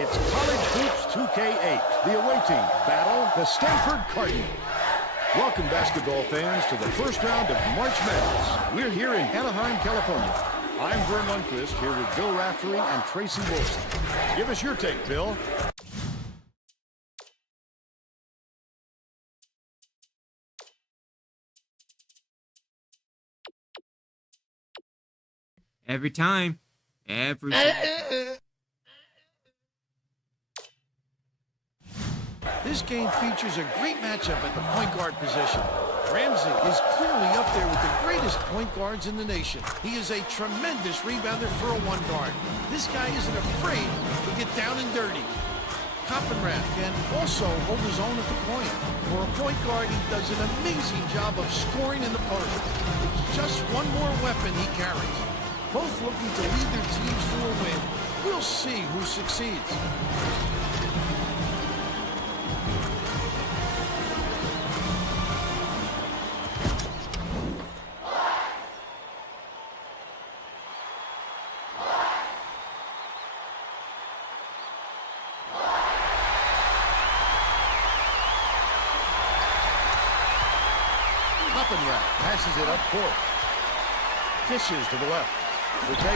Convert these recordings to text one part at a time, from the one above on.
It's College Hoops 2K8, the away team battle the Stanford Cardinals. Welcome, basketball fans, to the first round of March Madness. We're here in Anaheim, California. I'm Vern Lundquist here with Bill Raftery and Tracy Wilson. Give us your take, Bill. Every time. Every time. This game features a great matchup at the point guard position. Ramsey is clearly up there with the greatest point guards in the nation. He is a tremendous rebounder for a one guard. This guy isn't afraid to get down and dirty. Coppenrath can also hold his own at the point. For a point guard, he does an amazing job of scoring in the post. It's just one more weapon he carries. Both looking to lead their teams to a win. We'll see who succeeds. Passes it up court. Dishes to the left. Mateo.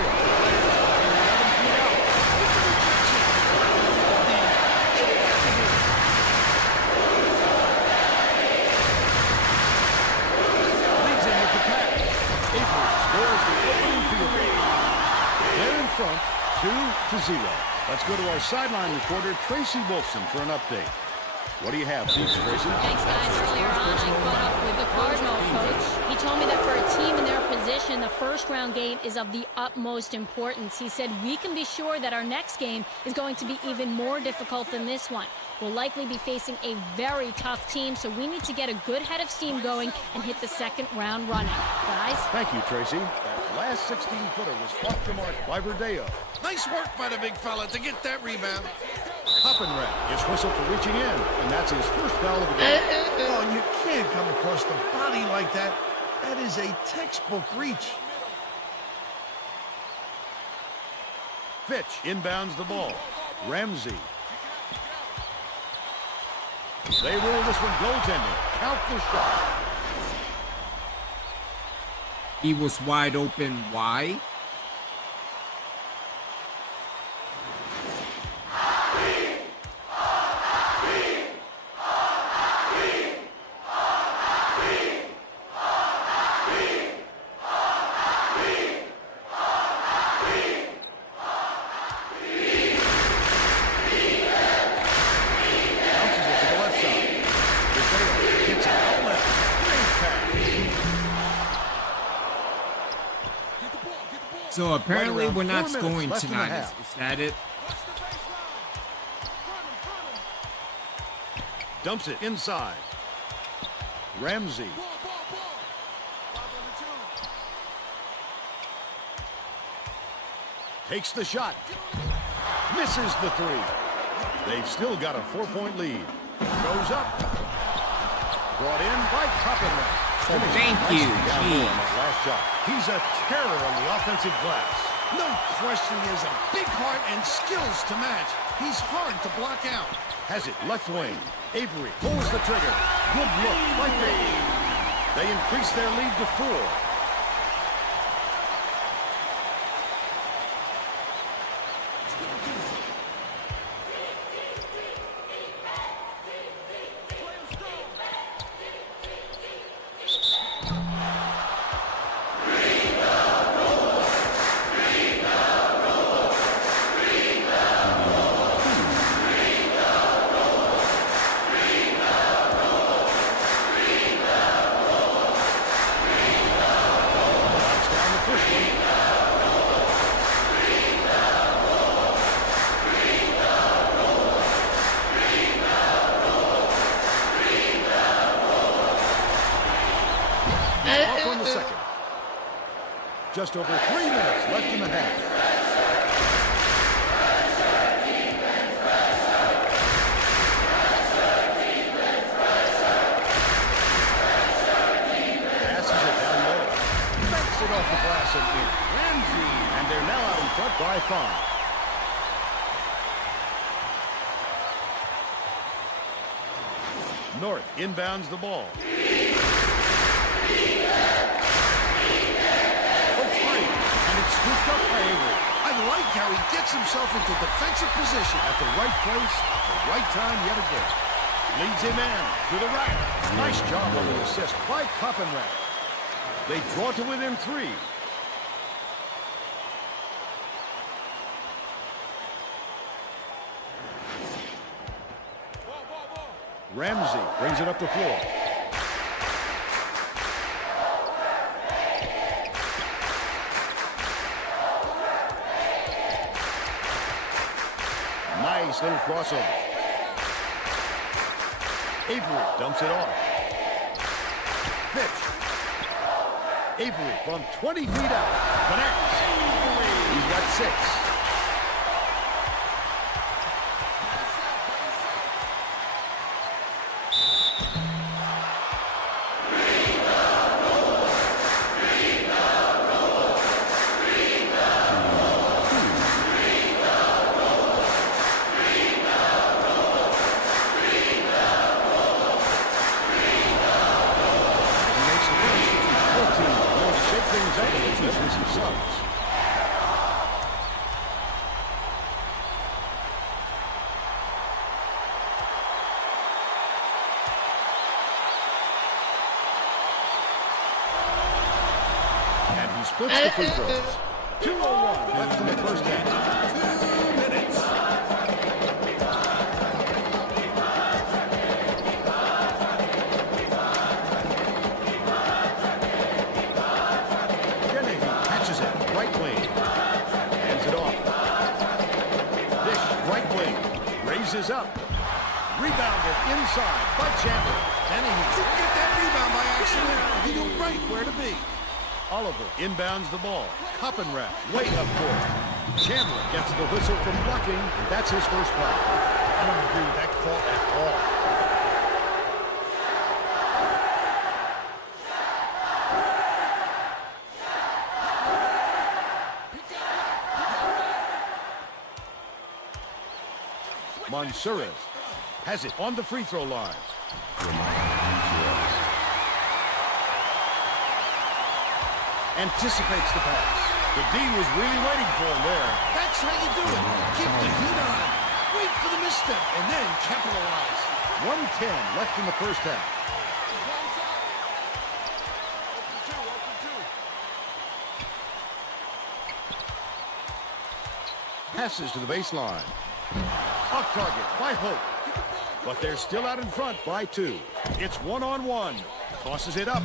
Leads in with the pass. Avery scores the opening field goal. They're in front, 2-0. Let's go to our sideline reporter, Tracy Wolfson, for an update. What do you have, Tracy? Thanks, guys. Earlier on, I caught up with the Cardinal coach. He told me that for a team in their position, the first-round game is of the utmost importance. He said, we can be sure that our next game is going to be even more difficult than this one. We'll likely be facing a very tough team, so we need to get a good head of steam going and hit the second round running. Guys? Thank you, Tracy. That last 16-footer was fought to mark by Verdeo. Nice work by the big fella to get that rebound. Coppenrath is whistled for reaching in, and that's his first foul of the game. Oh, you can't come across the body like that. That is a textbook reach. Fitch inbounds the ball. Ramsey. They roll this one goaltending. Count the shot. He was wide open. Why? So apparently we're not scoring tonight. Is that it? Dumps it inside. Ramsey. Takes the shot. Misses the three. They've still got a 4-point lead. Goes up. Brought in by Coppenrath. Thank you. Last shot. He's a terror on the offensive glass. No question he has a big heart and skills to match. He's hard to block out. Has it left wing. Avery pulls the trigger. Good look by Fitch. They increase their lead to 4. Just over 3 minutes left in the half. Passes it down low. Backs it off the glass and in. Ramsey. And they're now out in front by 5. North inbounds the ball. Scooped up by Avery. I like how he gets himself into defensive position. At the right place, at the right time yet again. Leads him in to the rack. Nice job on the assist by Coppenrath. They draw to within 3. Ramsey brings it up the floor. Nice little crossover. Avery dumps it off. Pitch. Avery from 20 feet out. Connects. He's got 6. Splits the free throws. 2:01 left in the first half. 2 minutes. Dennehy catches it. Right wing. Hands it off. Dish, right wing. Raises up. Rebounded inside by Chandler. Dennehy didn't get that rebound by accident. He knew right where to be. Oliver inbounds the ball. Coppenrath way up court. Chandler gets the whistle from blocking, and that's his first foul. I don't agree with that call at all. Mansourez has it on the free throw line. Anticipates the pass. The Dean was really waiting for him there. That's how you do it. Keep the heat on. Wait for the misstep and then capitalize. 1:10 left in the first half. Passes to the baseline. Off target by Hope. But they're still out in front by 2. It's 1-on-1. Tosses it up.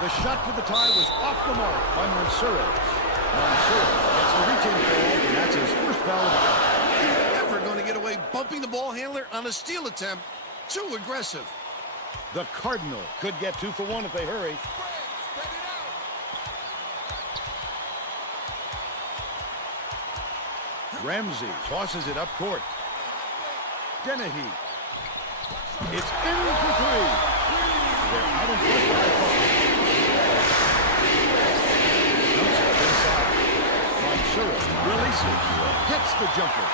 The shot for the tie was off the mark by Mansourez. Mansourez gets the reaching ball, and that's his first foul of the game. He's never going to get away bumping the ball handler on a steal attempt. Too aggressive. The Cardinal could get 2 for 1 if they hurry. Ramsey tosses it up court. Dennehy. It's in for 3. They're out of front by 5. Mansourez releases. Hits the jumper.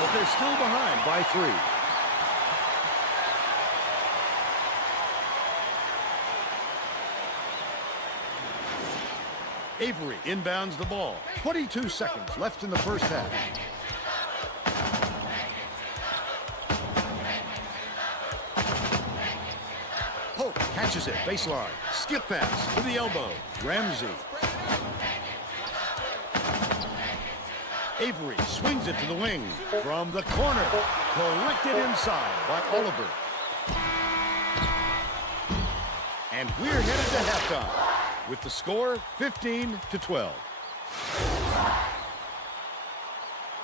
But they're still behind by 3. Avery inbounds the ball. 22 seconds left in the first half. Hope catches it, baseline. Skip pass to the elbow. Ramsey. Avery swings it to the wing. From the corner. Collected inside by Oliver. And we're headed to halftime with the score 15-12.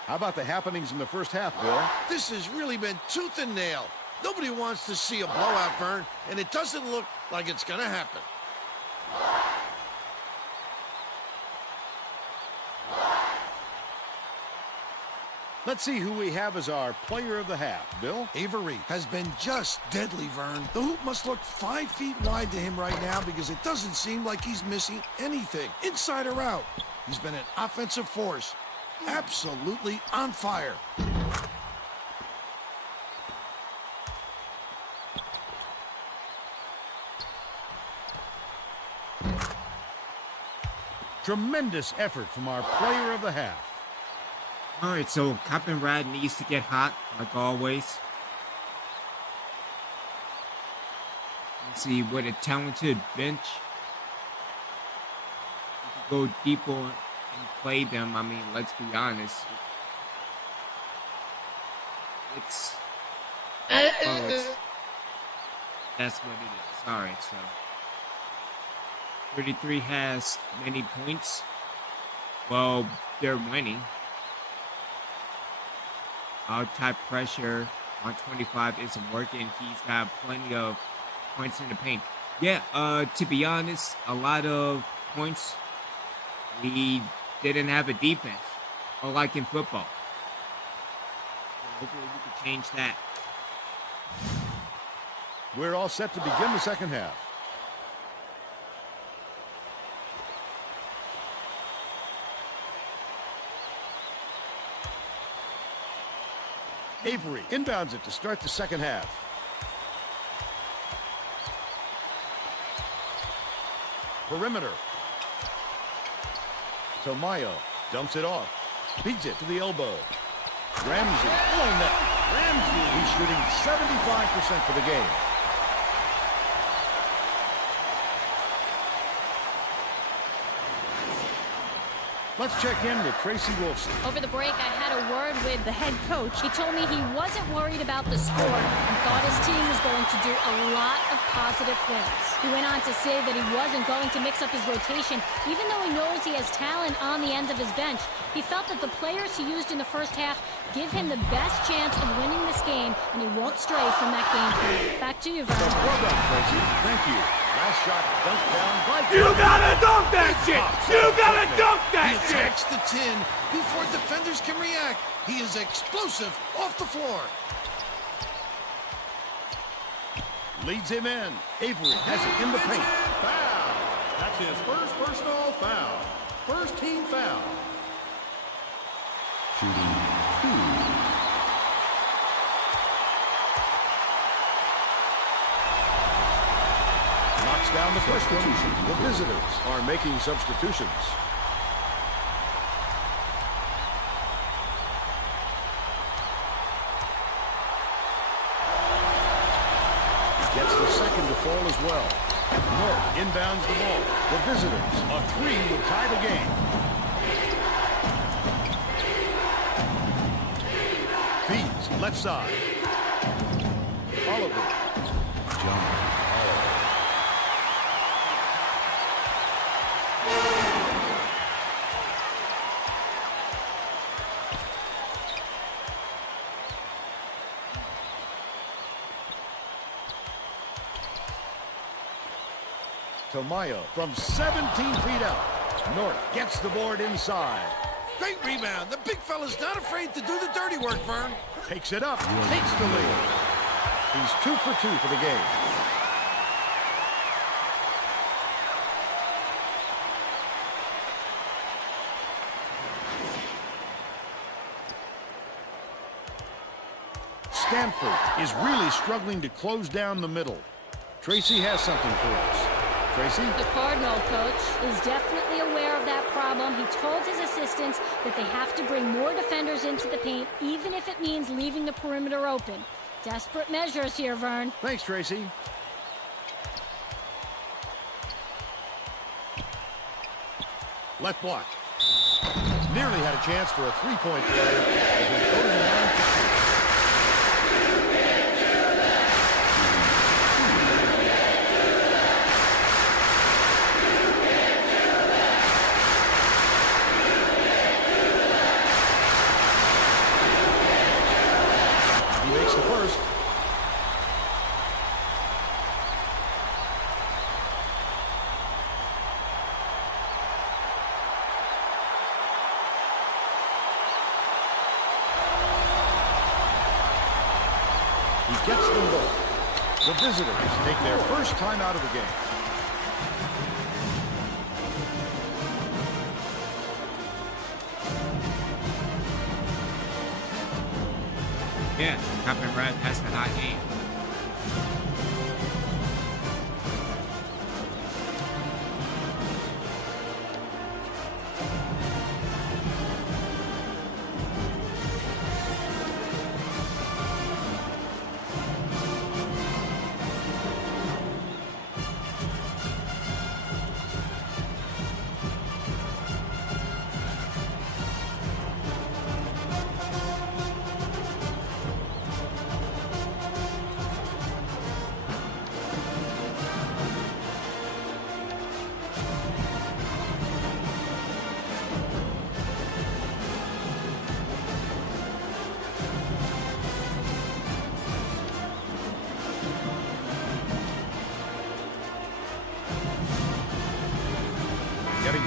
How about the happenings in the first half, Bill? This has really been tooth and nail. Nobody wants to see a blowout, Vern, and it doesn't look like it's going to happen. Let's see who we have as our player of the half, Bill. Avery has been just deadly, Vern. The hoop must look 5 feet wide to him right now because it doesn't seem like he's missing anything, inside or out. He's been an offensive force, absolutely on fire. Tremendous effort from our player of the half. All right, so Coppenrath needs to get hot, like always. Let's see, with a talented bench, you can go deeper and play them. I mean, let's be honest. That's what it is. All right, so 33 has many points. Well, they're winning. Type pressure on 25 isn't working. He's got plenty of points in the paint. Yeah, to be honest, a lot of points. We didn't have a defense, unlike in football. So hopefully we can change that. We're all set to begin the second half. Avery inbounds it to start the second half. Perimeter. Tomayo dumps it off. Beats it to the elbow. Ramsey. Oh, net. Ramsey. He's shooting 75% for the game. Let's check in with Tracy Wolfson. Over the break, I had a word with the head coach. He told me he wasn't worried about the score and thought his team was going to do a lot of positive things. He went on to say that he wasn't going to mix up his rotation, even though he knows he has talent on the end of his bench. He felt that the players he used in the first half give him the best chance of winning this game, and he won't stray from that game plan. Back to you, Vern. Well done, Tracy. Thank you. Last shot dunked down by... You gotta dunk that shit! You gotta dunk that He shit! attacks the tin before defenders can react. He is explosive off the floor. Leads him in. Avery has it in the paint. Foul. That's his first personal foul. First team foul. Knocks down the first one. The visitors are making substitutions. Gets the second to fall as well. North inbounds the ball. The visitors, a three would tie the game. Feeds, left side. Oliver. John Oliver. Tomayo from 17 feet out. North gets the board inside. Great rebound. The big fella's not afraid to do the dirty work, Vern. Takes it up. Takes the lead. He's 2 for 2 for the game. Stanford is really struggling to close down the middle. Tracy has something for us. Tracy? The Cardinal coach is definitely aware of that problem. He told his assistants that they have to bring more defenders into the paint, even if it means leaving the perimeter open. Desperate measures here, Vern. Thanks, Tracy. Left block. Nearly had a chance for a three-point play. As we go to the line for two. He makes the first. He gets them both. The visitors take their first time out of the game. Yeah, Captain Red has the hot game.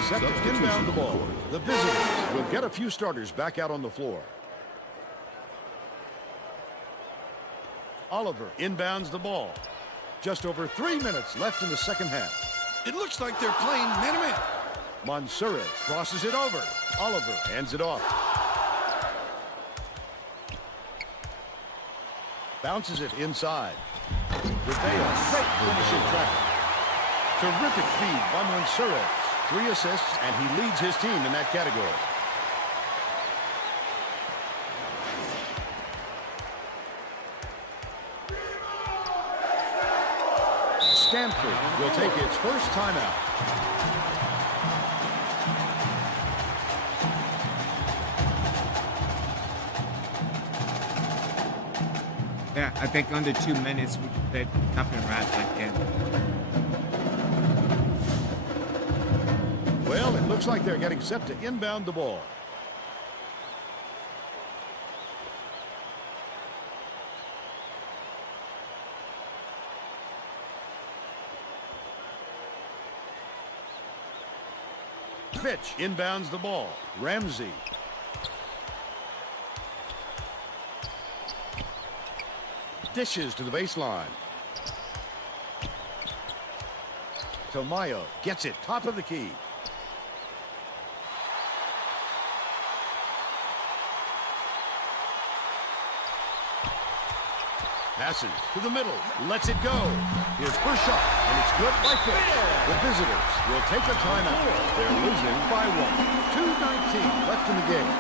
set to inbound the ball. The visitors will get a few starters back out on the floor. Oliver inbounds the ball. Just over 3 minutes left in the second half. It looks like they're playing man-to-man. Monserrat crosses it over. Oliver hands it off. Bounces it inside. Rivera, great finishing traffic. Terrific feed by Monserrat. 3 assists, and he leads his team in that category. Stanford will take its first timeout. Yeah, I think under 2 minutes we can put up and right back in. Well, it looks like they're getting set to inbound the ball. Fitch inbounds the ball. Ramsey. Dishes to the baseline. Tomayo gets it top of the key. Passes to the middle. Lets it go. His first shot, and it's good by Fitch. The visitors will take a timeout. They're losing by 1. 2:19 left in the game.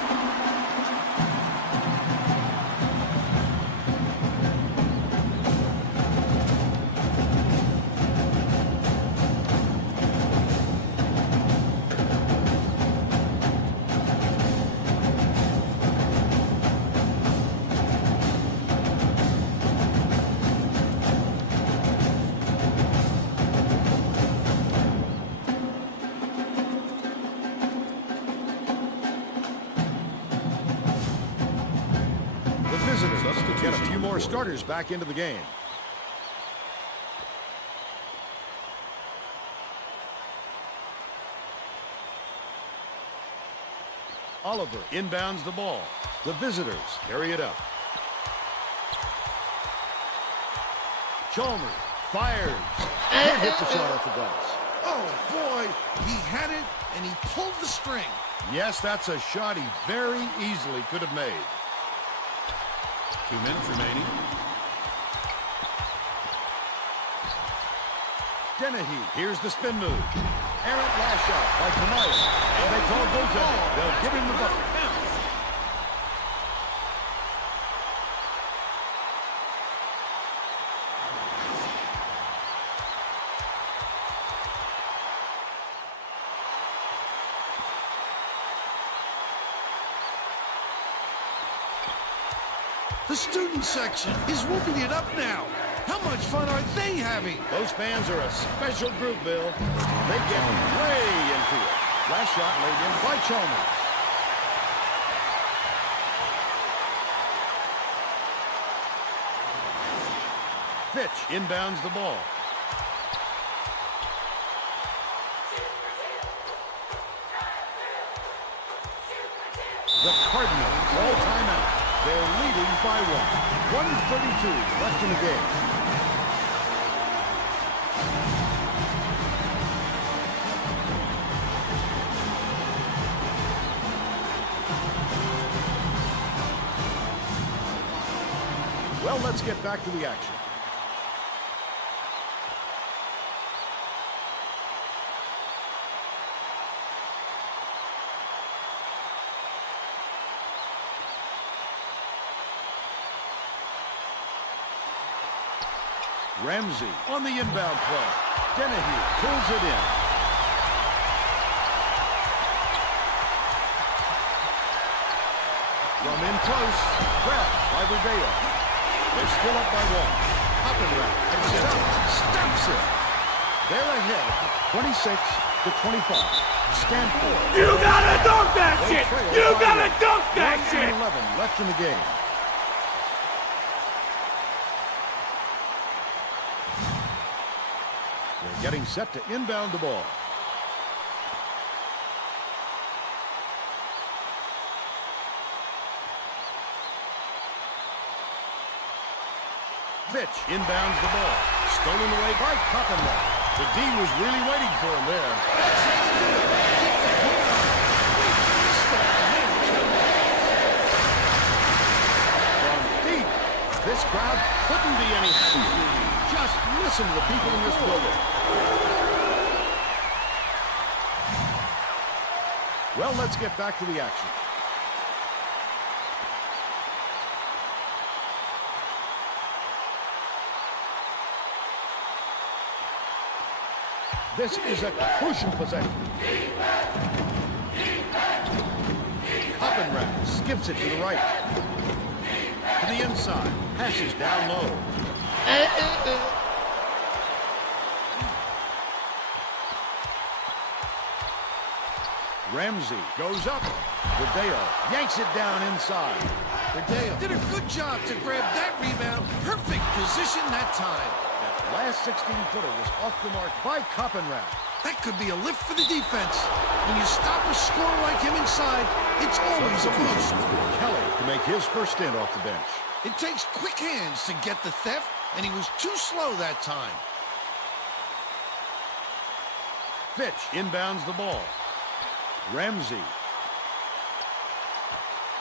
Visitors get a few more starters back into the game. Oliver inbounds the ball. The visitors carry it up. Chalmers fires. Can't hit the shot off the glass. Oh, boy, he had it, and he pulled the string. Yes, that's a shot he very easily could have made. 2 minutes remaining. Dennehy, here's the spin move. Errant last shot by Tomayo. And they call goaltending. They'll give him the bucket. The student section is whooping it up now. How much fun are they having? Those fans are a special group, Bill. They get way into it. Last shot laid in by Chalmers. Fitch inbounds the ball. The Cardinals call timeout. They're leading by 1. 1:32 left in the game. Well, let's get back to the action. Ramsey on the inbound play. Dennehy pulls it in. From in close, grabbed by Rivera. They're still up by 1. Hoppenrath takes it out, stamps it. They're ahead, 26-25. Stanford. You gotta dunk that shit! You gotta dunk that shit! 1:11 left in the game. They're getting set to inbound the ball. Fitch inbounds the ball. Stolen away by Coppenwald. The D was really waiting for him there. From deep, this crowd couldn't be any happier. Just listen to the people in this building. Well, let's get back to the action. This is a crucial possession. Coppenrath skips it to the right. To the inside. Passes down low. Ramsey goes up. Rodeo yanks it down inside. Rodeo did a good job to grab that rebound. Perfect position that time. Last 16-footer was off the mark by Coppenrath. That could be a lift for the defense. When you stop a scorer like him inside, it's always a boost. Kelly to make his first stint off the bench. It takes quick hands to get the theft, and he was too slow that time. Fitch inbounds the ball. Ramsey.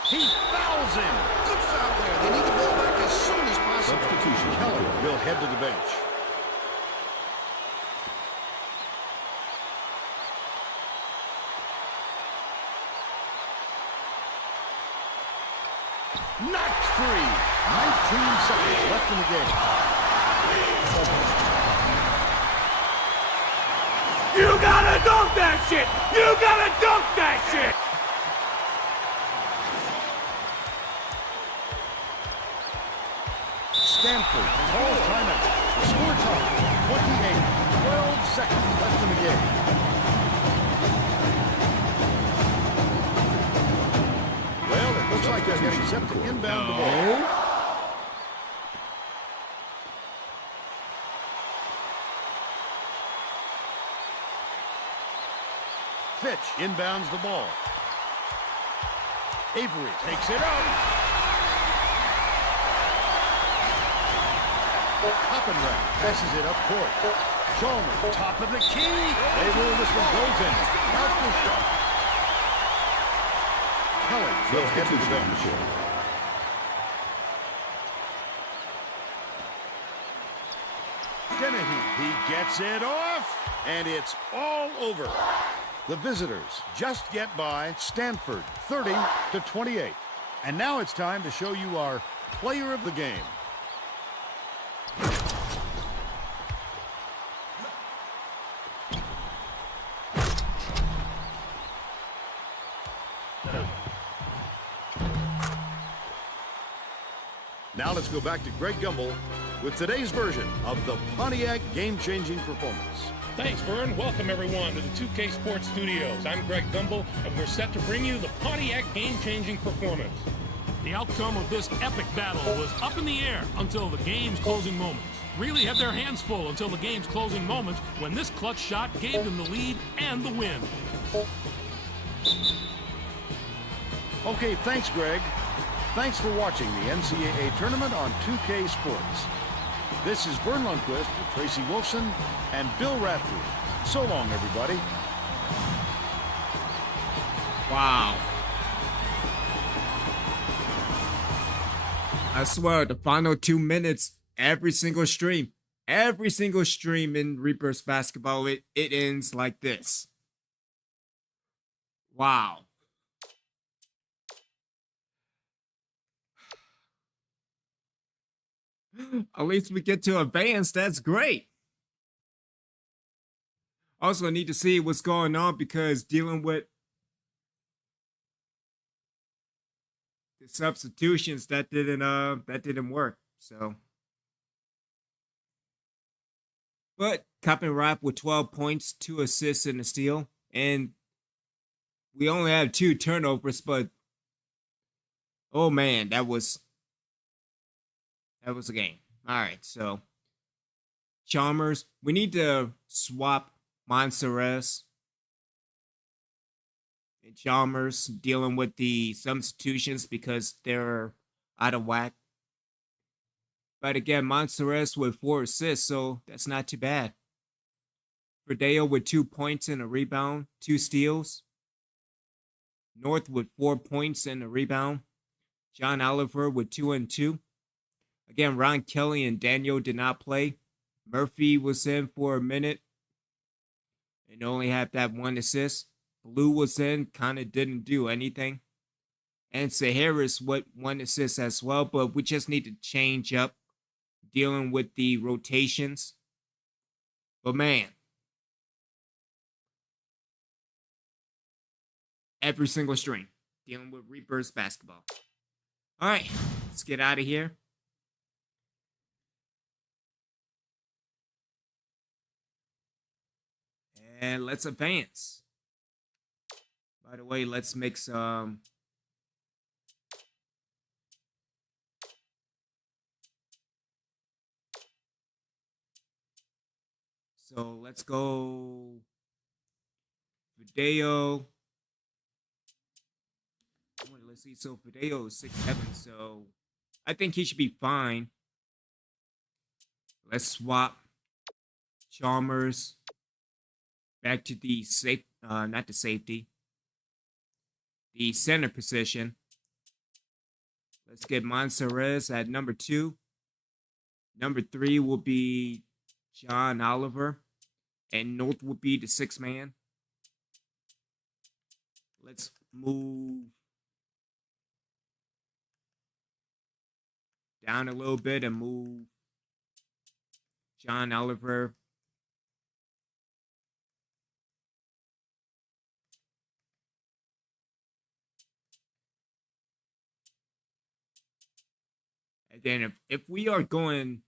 He fouls him. Good foul there. They need the ball back as soon as possible. Substitution. Kelly will head to the bench. Knocked free. 19 seconds left in the game. You gotta dunk that shit! You gotta dunk that shit! Stanford calls timeout. The score time, 28. 12 seconds left in the game. Well, it looks like they're getting set to inbound the ball. Fitch inbounds the ball. Avery takes it out. Coppenrath passes it up court. Chalmers, top of the key. They rule this one goaltending. Out the shot. Kelly will hit the bench. Dennehy, he gets it off, and it's all over. The visitors just get by Stanford 30-28. And now it's time to show you our player of the game. Now let's go back to Greg Gumbel with today's version of the Pontiac game-changing performance. Thanks, Vern. Welcome, everyone, to the 2K Sports Studios. I'm Greg Gumbel, and we're set to bring you the Pontiac game-changing performance. The outcome of this epic battle was up in the air until the game's closing moments. Really had their hands full until the game's closing moments when this clutch shot gave them the lead and the win. Okay, thanks, Greg. Thanks for watching the NCAA Tournament on 2K Sports. This is Vern Lundquist, Tracy Wolfson, and Bill Raftery. So long, everybody. Wow. I swear, the final 2 minutes, every single stream in Reapers basketball, it ends like this. Wow. At least we get to advance. That's great. Also, I need to see what's going on because dealing with the substitutions that didn't work. So, but Coppenrath with 12 points, 2 assists, and a steal, and we only have 2 turnovers. But oh man, that was a game. All right, so Chalmers, we need to swap Monserrat and Chalmers dealing with the substitutions because they're out of whack. But again, Monserrat with 4 assists, so that's not too bad. Verdeo with 2 points and a rebound, 2 steals. North with 4 points and a rebound. John Oliver with 2 and 2. Again, Ron Kelly and Daniel did not play. Murphy was in for a minute and only had that 1 assist. Blue was in, kind of didn't do anything. And Harris with 1 assist as well, but we just need to change up dealing with the rotations. But man, every single string dealing with Reapers basketball. All right, let's get out of here. And let's advance. By the way, let's make some so let's go Verdeo. Let's see. So Verdeo is 6'7", so I think he should be fine. Let's swap Chalmers back to the safe, not the safety, the center position. Let's get Monserrat at number 2. Number 3 will be John Oliver, and North will be the 6th man. Let's move down a little bit and move John Oliver and then if we are going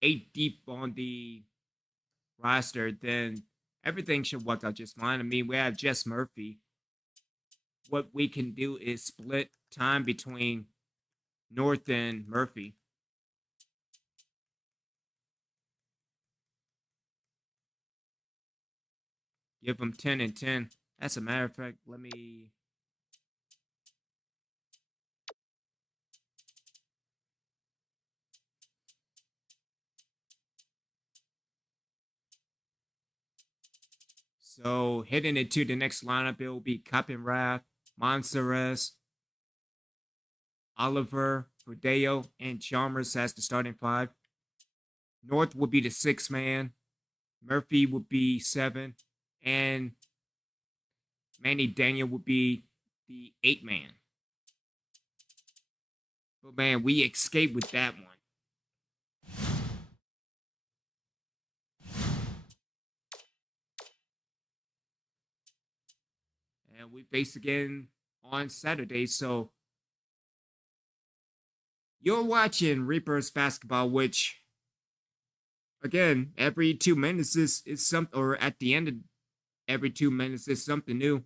8 deep on the roster, then everything should work out just fine. I mean, we have Jess Murphy. What we can do is split time between North and Murphy. Give them 10 and 10. As a matter of fact, let me... So, heading into the next lineup, it will be Coppenrath, Monserrat, Oliver, Verdeo, and Chalmers as the starting 5. North will be the 6th man. Murphy will be 7. And Manny Daniel will be the 8th man. But man, we escaped with that one. And we face again on Saturday, so you're watching Reapers basketball, which, again, every 2 minutes is something, or at the end of every 2 minutes is something new.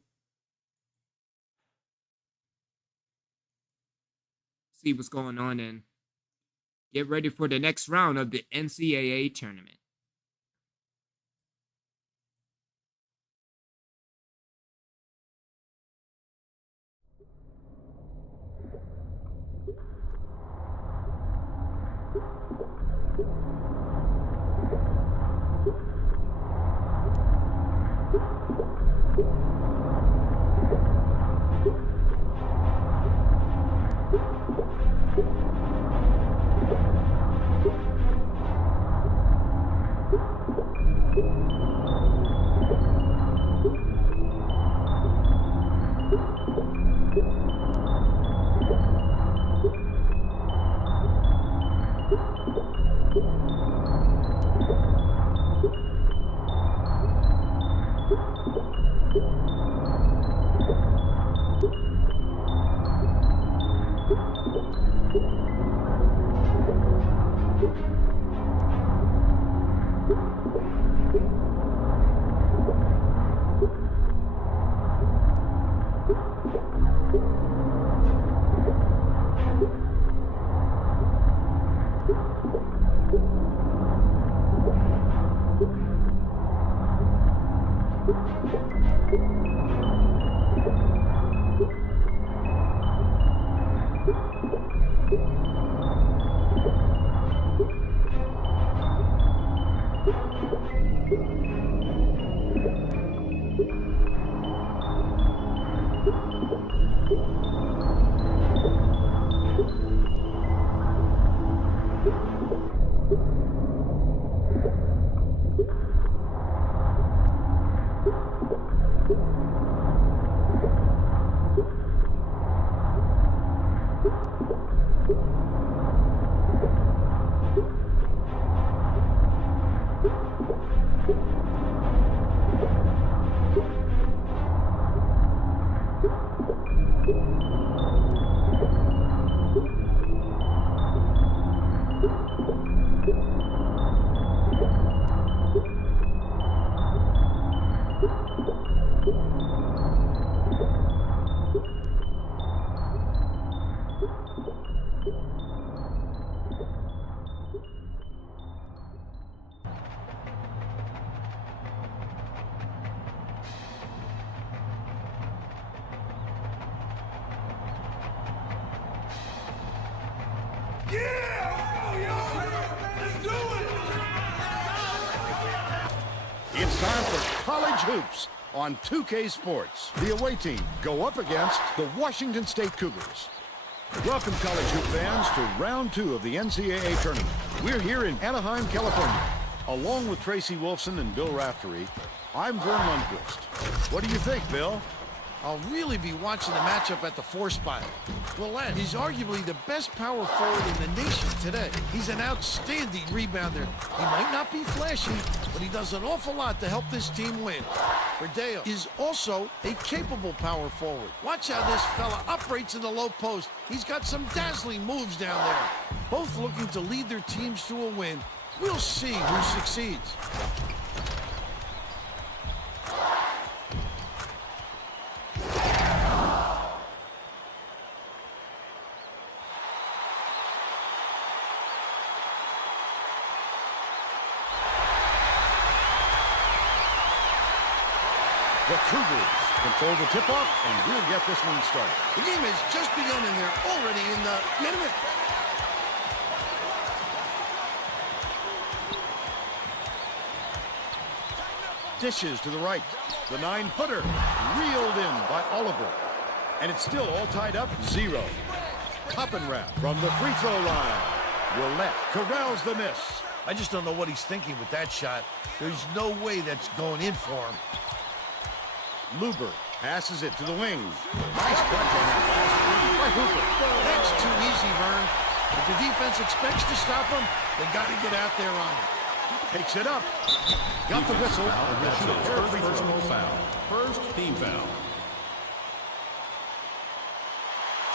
See what's going on and get ready for the next round of the NCAA Tournament. It's time for college hoops on 2K Sports. The away team go up against the Washington State Cougars. Welcome, college hoop fans, to round 2 of the NCAA Tournament. We're here in Anaheim, California. Along with Tracy Wolfson and Bill Raftery, I'm Vern Lundquist. What do you think, Bill? I'll really be watching the matchup at the 4 spot. Willett, he's arguably the best power forward in the nation today. He's an outstanding rebounder. He might not be flashy, but he does an awful lot to help this team win. Verdeo is also a capable power forward. Watch how this fella operates in the low post. He's got some dazzling moves down there. Both looking to lead their teams to a win. We'll see who succeeds. The Cougars control the tip-off, and we'll get this one started. The game has just begun, and they're already in the minute. Dishes to the right. The 9-footer reeled in by Oliver. And it's still all tied up 0. Coppenrath from the free throw line. Willett corrals the miss. I just don't know what he's thinking with that shot. There's no way that's going in for him. Luber passes it to the wing. Nice clutch on that last three by Hooper. That's too easy, Vern. If the defense expects to stop him, they got to get out there on it. Takes it up. Got the whistle. That's his first personal foul. First team foul.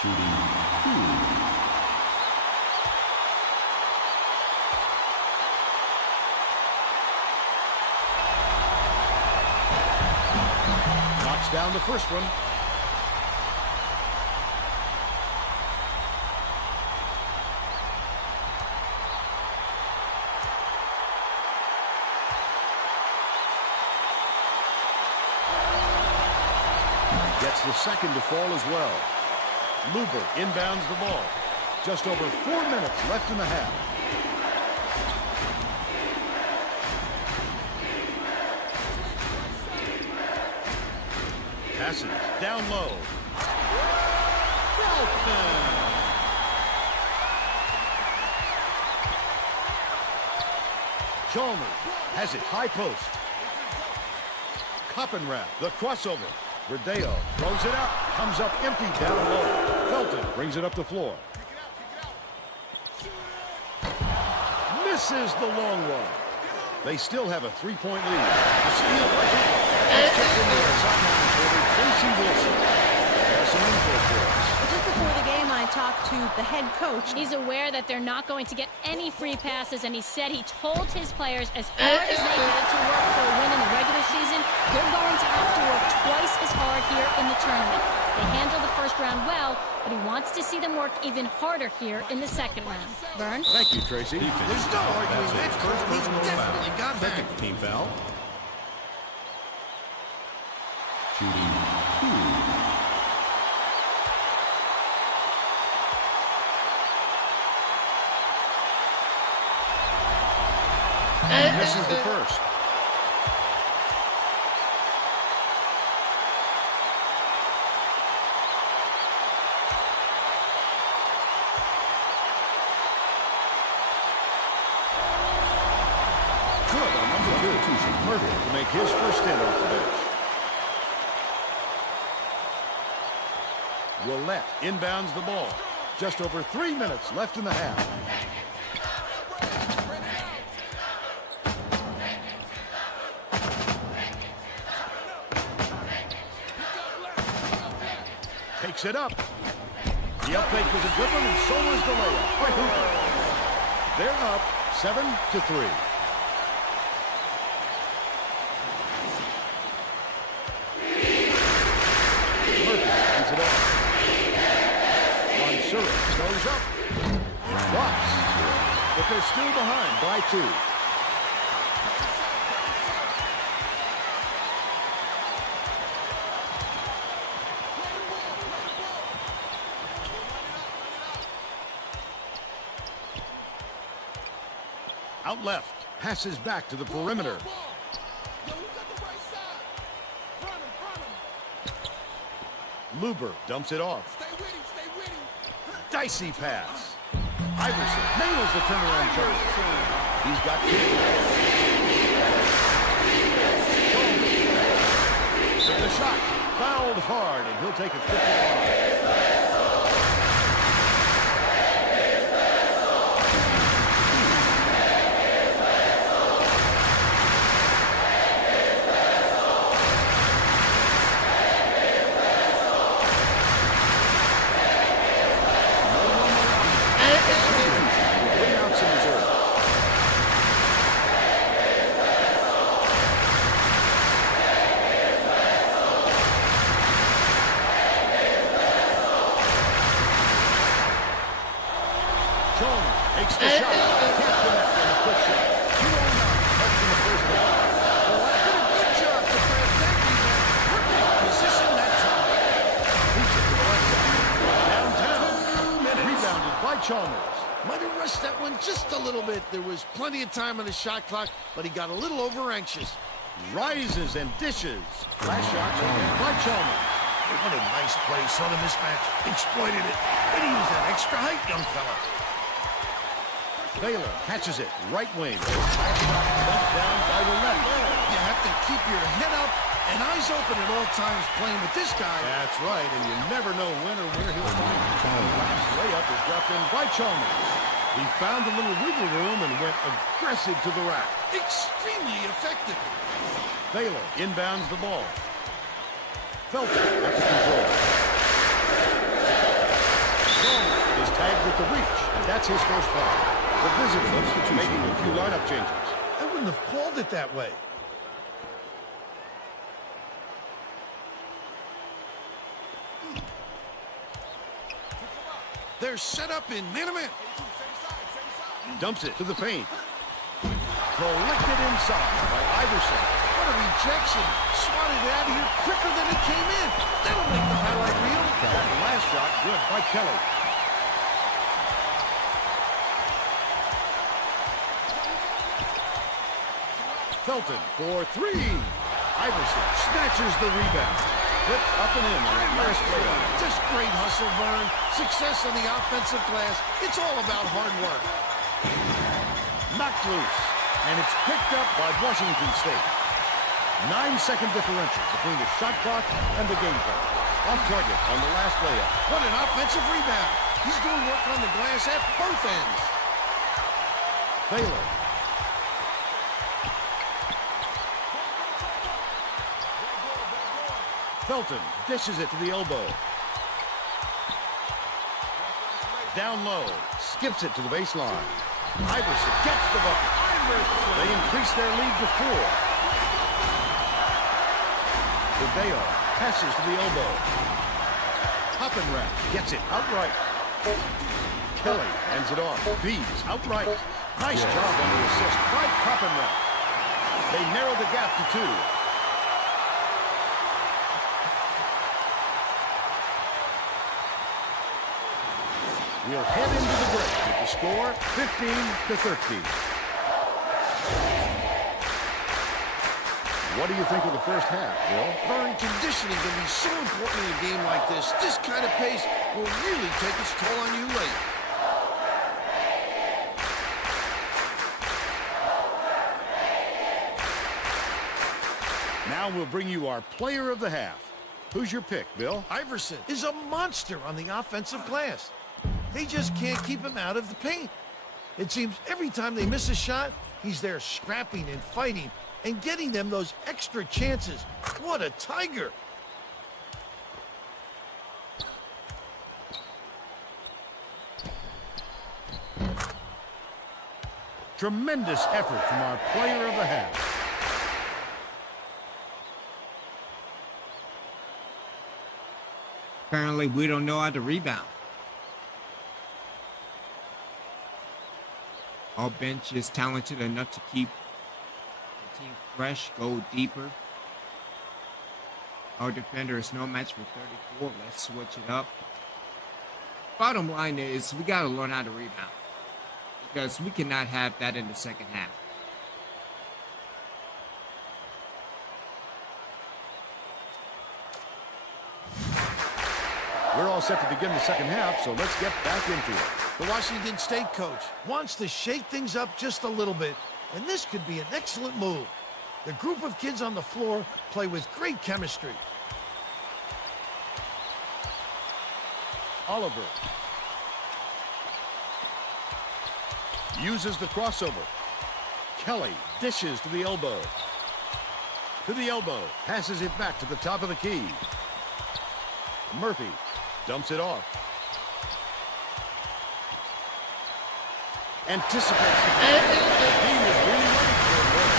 Shooting 2. Down the first one. Gets the second to fall as well. Luber inbounds the ball. Just over 4 minutes left in the half. Passes down low. Chalmers has it high post. Coppenrath, the crossover. Verdeo throws it up. Comes up empty down low. Felton brings it up the floor. Misses the long one. They still have a 3-point lead. The steal by Hooper. Checked into the sideline reporter, Tracy Wolfson. Has some info for us. Just before the game, I talked to the head coach. He's aware that they're not going to get any free passes, and he said he told his players as hard as they had to work for a win in the regular season, they're going to have to work twice as hard here in the tournament. They handled the first round well, but he wants to see them work even harder here in the second round. Vern? Thank you, Tracy. There's no arguing that. He definitely got back. Second team foul. Shooting 2. And misses the first. Good on number 2. Murphy to make his first stint off the bench. Willett inbounds the ball. Just over 3 minutes left in the half. Takes it up. The up fake was a good one, and so was the layup by Hooper. They're up 7-3. Serves goes up. It drops. But they're still behind by 2. Out left. Passes back to the perimeter. Luber dumps it off. Dicey pass. Iverson nails the turnaround jump. He's got 2. With the shot. Fouled hard, and he'll take a 50. Takes the shot. Can't connect on the quick shot. 2-0 left in the first half. Well, that did a good job to grab that rebound. Perfect position that time. He took the left side. Downtown. Rebounded by Chalmers. Might have rushed that one just a little bit. There was plenty of time on the shot clock, but he got a little over anxious. Rises and dishes. Last shot by Chalmers. What a nice play. Saw the mismatch. Exploited it. Way to use that extra height, young fella. Baylor catches it, right wing. Dumped down by the left. You have to keep your head up and eyes open at all times playing with this guy. That's right, and you never know when or where he'll find it. The last layup is dropped in by Chalmers. He found a little wiggle room and went aggressive to the rack. Extremely effective. Baylor inbounds the ball. Felton at the control. Chalmers is tagged with the reach, and that's his first foul. The visitors making a few lineup changes. I wouldn't have called it that way. They're set up in man-to-man. Dumps it to the paint. Collected inside by Iverson. What a rejection. Swatted it out of here quicker than it came in. That'll make the highlight reel. That last shot good by Kelly. Felton for 3. Iverson snatches the rebound. Flipped up and in on that last layup. Just great hustle, Vern. Success on the offensive glass. It's all about hard work. Knocked loose. And it's picked up by Washington State. 9-second differential between the shot clock and the game clock. Off target on the last layup. What an offensive rebound. He's doing work on the glass at both ends. Baylor. Felton dishes it to the elbow. Down low. Skips it to the baseline. Iverson gets the bucket. They increase their lead to 4. Rodeo passes to the elbow. Hoppenrath gets it outright. Kelly ends it off. Feeds outright. Nice job on the assist by Hoppenrath. They narrow the gap to 2. We'll head into the break with the score 15-13. What do you think of the first half, Bill? Vern, conditioning can be so important in a game like this. This kind of pace will really take its toll on you late. Now we'll bring you our player of the half. Who's your pick, Bill? Iverson is a monster on the offensive glass. They just can't keep him out of the paint. It seems every time they miss a shot, he's there scrapping and fighting and getting them those extra chances. What a tiger. Tremendous effort from our player of the half. Apparently, we don't know how to rebound. Our bench is talented enough to keep the team fresh, go deeper. Our defender is no match for 34. Let's switch it up. Bottom line is we got to learn how to rebound because we cannot have that in the second half. We're all set to begin the second half, so let's get back into it. The Washington State coach wants to shake things up just a little bit, and this could be an excellent move. The group of kids on the floor play with great chemistry. Oliver uses the crossover. Kelly dishes to the elbow. To the elbow, passes it back to the top of the key. Murphy dumps it off. Anticipates the he was really ready for a goal.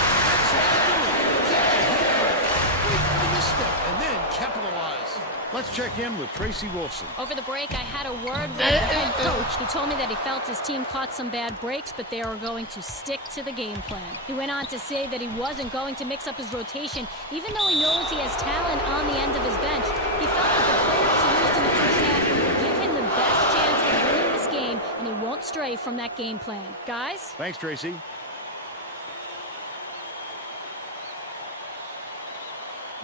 Wait for the misstep and then capitalize. Let's check in with Tracy Wolfson. Over the break, I had a word with the head coach. He told me that he felt his team caught some bad breaks, but they are going to stick to the game plan. He went on to say that he wasn't going to mix up his rotation, even though he knows he has talent on the end of his bench. He felt that the players he used in the first half will give him the best chance of winning this game, and he won't stray from that game plan. Guys? Thanks, Tracy.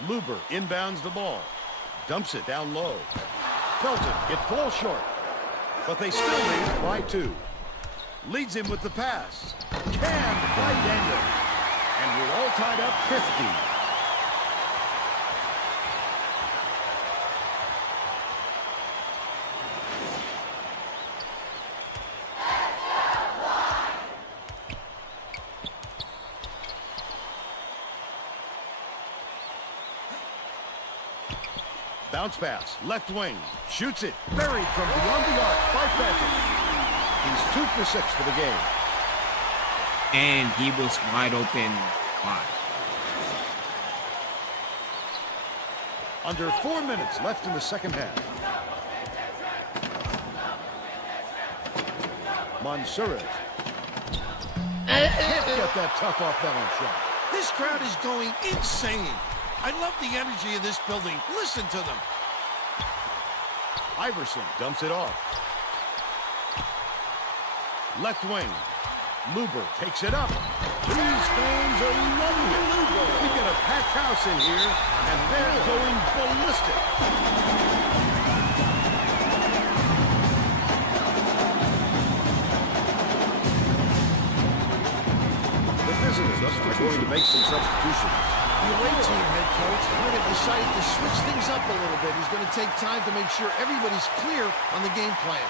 Luber inbounds the ball. Dumps it down low. Felton, it falls short. But they still lead by 2. Leads him with the pass. Canned by Daniel. And we're all tied up 50. Bounce pass, left wing, shoots it, buried from beyond the arc by Felton. He's 2 for 6 for the game. And he was wide open wide. Under 4 minutes left in the second half. Mansourez. Can't get that tough off-balance shot. This crowd is going insane. I love the energy of this building. Listen to them. Iverson dumps it off. Left wing. Luber takes it up. These fans are loving it. We got a packed house in here, and they're going ballistic. The visitors are going to make some substitutions. The away team head coach might have decided to switch things up a little bit. He's going to take time to make sure everybody's clear on the game plan.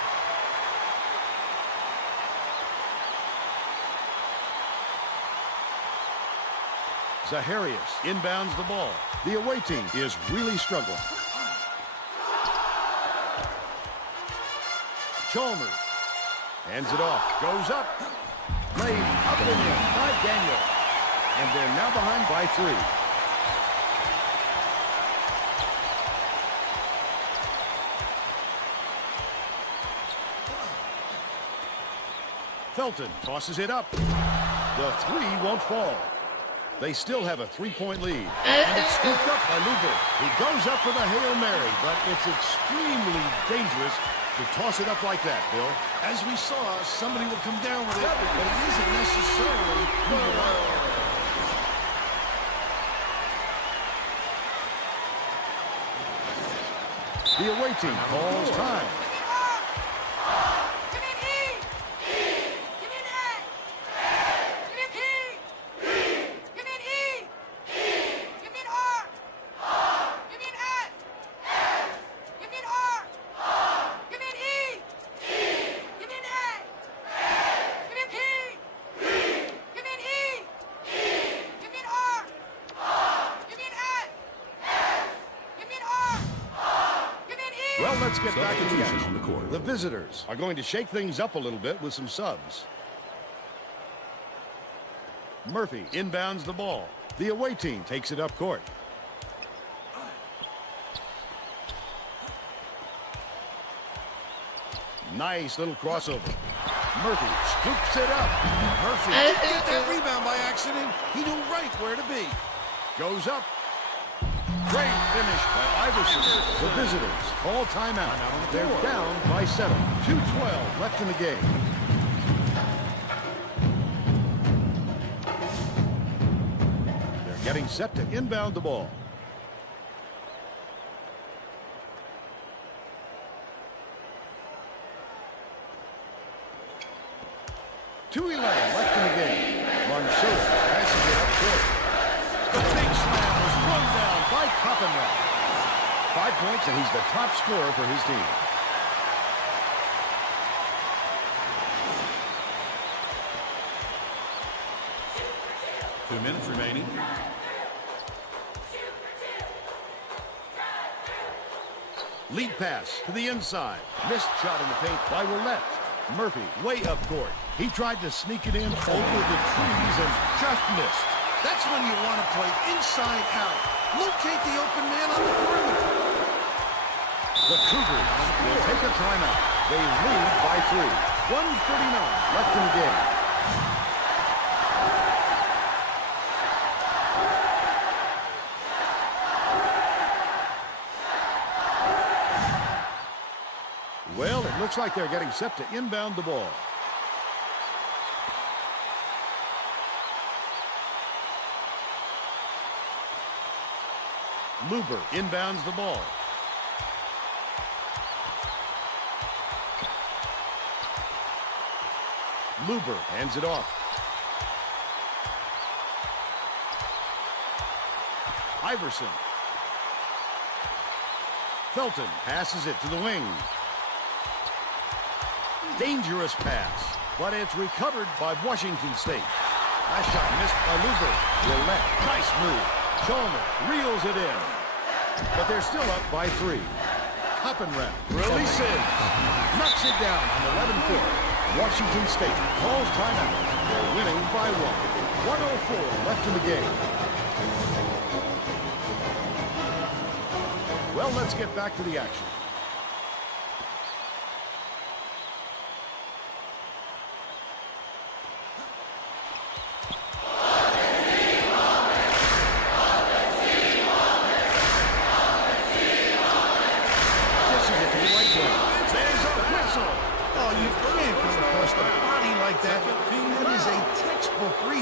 Zaharias inbounds the ball. The away team is really struggling. Chalmers hands it off. Goes up. Laid up and in by Daniel. And they're now behind by 3. Felton tosses it up. The 3 won't fall. They still have a 3-point lead. And it's scooped up by Luber. He goes up for the Hail Mary, but it's extremely dangerous to toss it up like that, Bill. As we saw, somebody will come down with it, but it isn't necessarily who you want. The away team calls time. Well, let's get back in the action. The visitors are going to shake things up a little bit with some subs. Murphy inbounds the ball. The away team takes it up court. Nice little crossover. Murphy scoops it up. Murphy didn't get that rebound by accident. He knew right where to be. Goes up. Great finish by Iverson. The visitors call timeout. They're down by 7. 2:12 left in the game. They're getting set to inbound the ball. .2:11 left in the game. Mansour passes it up court. The big slam was thrown down by Koppenrath. 5 points, and he's the top scorer for his team. Two minutes remaining. Lead pass to the inside. Missed shot in the paint by Roulette. Murphy way up court. He tried to sneak it in over the trees and just missed. That's when you want to play inside out. Locate the open man on the perimeter. The Cougars will take a timeout. They lead by 3. 1:39 left in the game. Well, it looks like they're getting set to inbound the ball. Luber inbounds the ball. Luber hands it off. Iverson. Felton passes it to the wing. Dangerous pass, but it's recovered by Washington State. Last shot missed by Luber. Roulette, nice move. Chalmers reels it in, but they're still up by 3. Koppenrath releases, knocks it down from 11 feet. Washington State calls timeout. They're winning by 1. 1:04 left in the game. Well, let's get back to the action.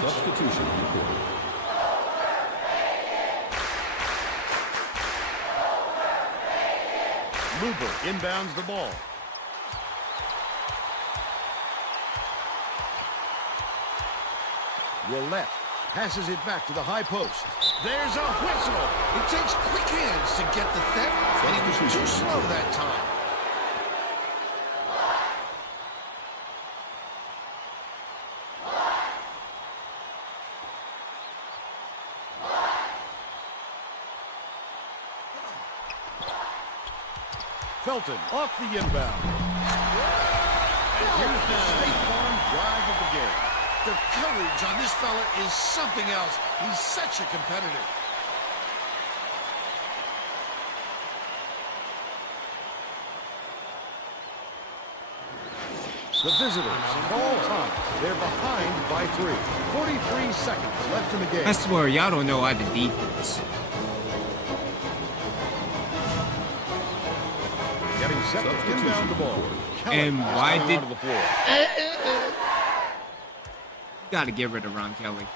Substitution reported. Luber inbounds the ball. Roulette passes it back to the high post. There's a whistle. It takes quick hands to get the theft, and he was too slow that time. Felton off the inbound. And here's the State Farm drive of the game. The courage on this fella is something else. He's such a competitor. The visitors call time. They're behind by 3. 43 seconds left in the game. I swear, y'all don't know how to defense. Getting set to inbound the ball. And why did... Out of the floor. Gotta get rid of Ron Kelly.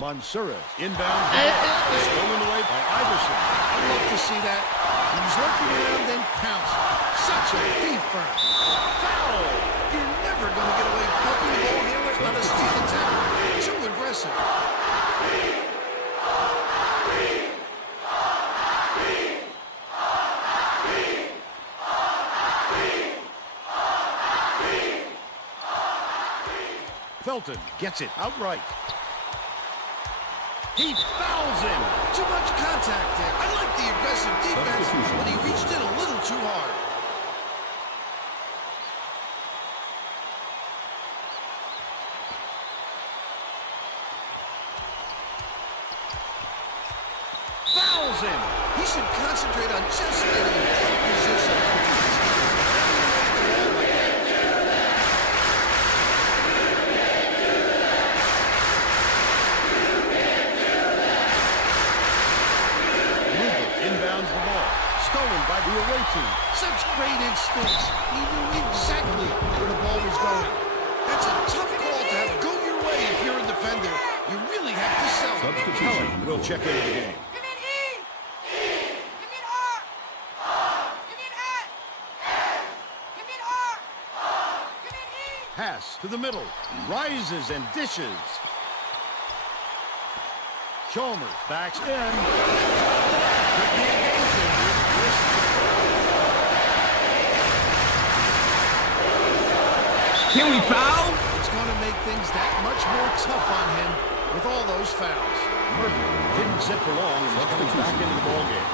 Mansour inbound. Stolen away by Iverson. I'd love to see that. He was looking around, then pounced. Such a defense. Foul! You're never going to get away pumping the ball handler on a steal attack. Too aggressive. Felton gets it outright. He fouls him. Too much contact there. I like the aggressive defense, but he reached in a little too hard. Fouls is in. He should concentrate on just getting in good position. Inbounds the ball. Stolen by the away team. Such great instincts. He knew exactly where the ball was going. That's a tough call to have go your way if you're a defender. You really have to sell it. Substitution will check into the game. Pass to the middle. Rises and dishes. Chalmers backs in. Could be a game changer. Can we foul? It's going to make things that much more tough on him with all those fouls. Murphy didn't sit for long and is coming back into the ball game.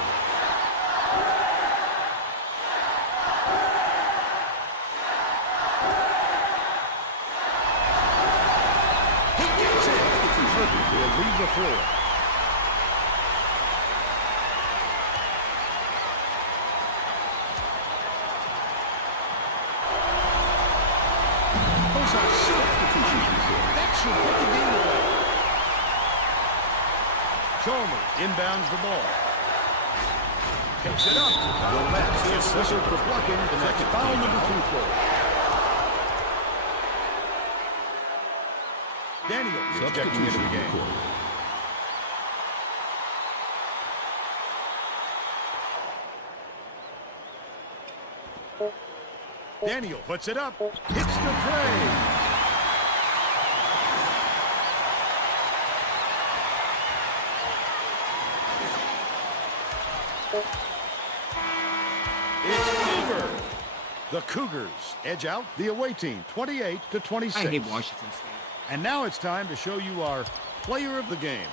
He gets it. Murphy will leave the floor. That should put the game away. Chalmers inbounds the ball. Takes it up. Gomez is whistled for blocking. The next foul number 2 for. Daniels is checking into the game. Daniel puts it up. Hits the tray. It's over. The Cougars edge out the away team 28-26. I hate Washington State. And now it's time to show you our player of the game.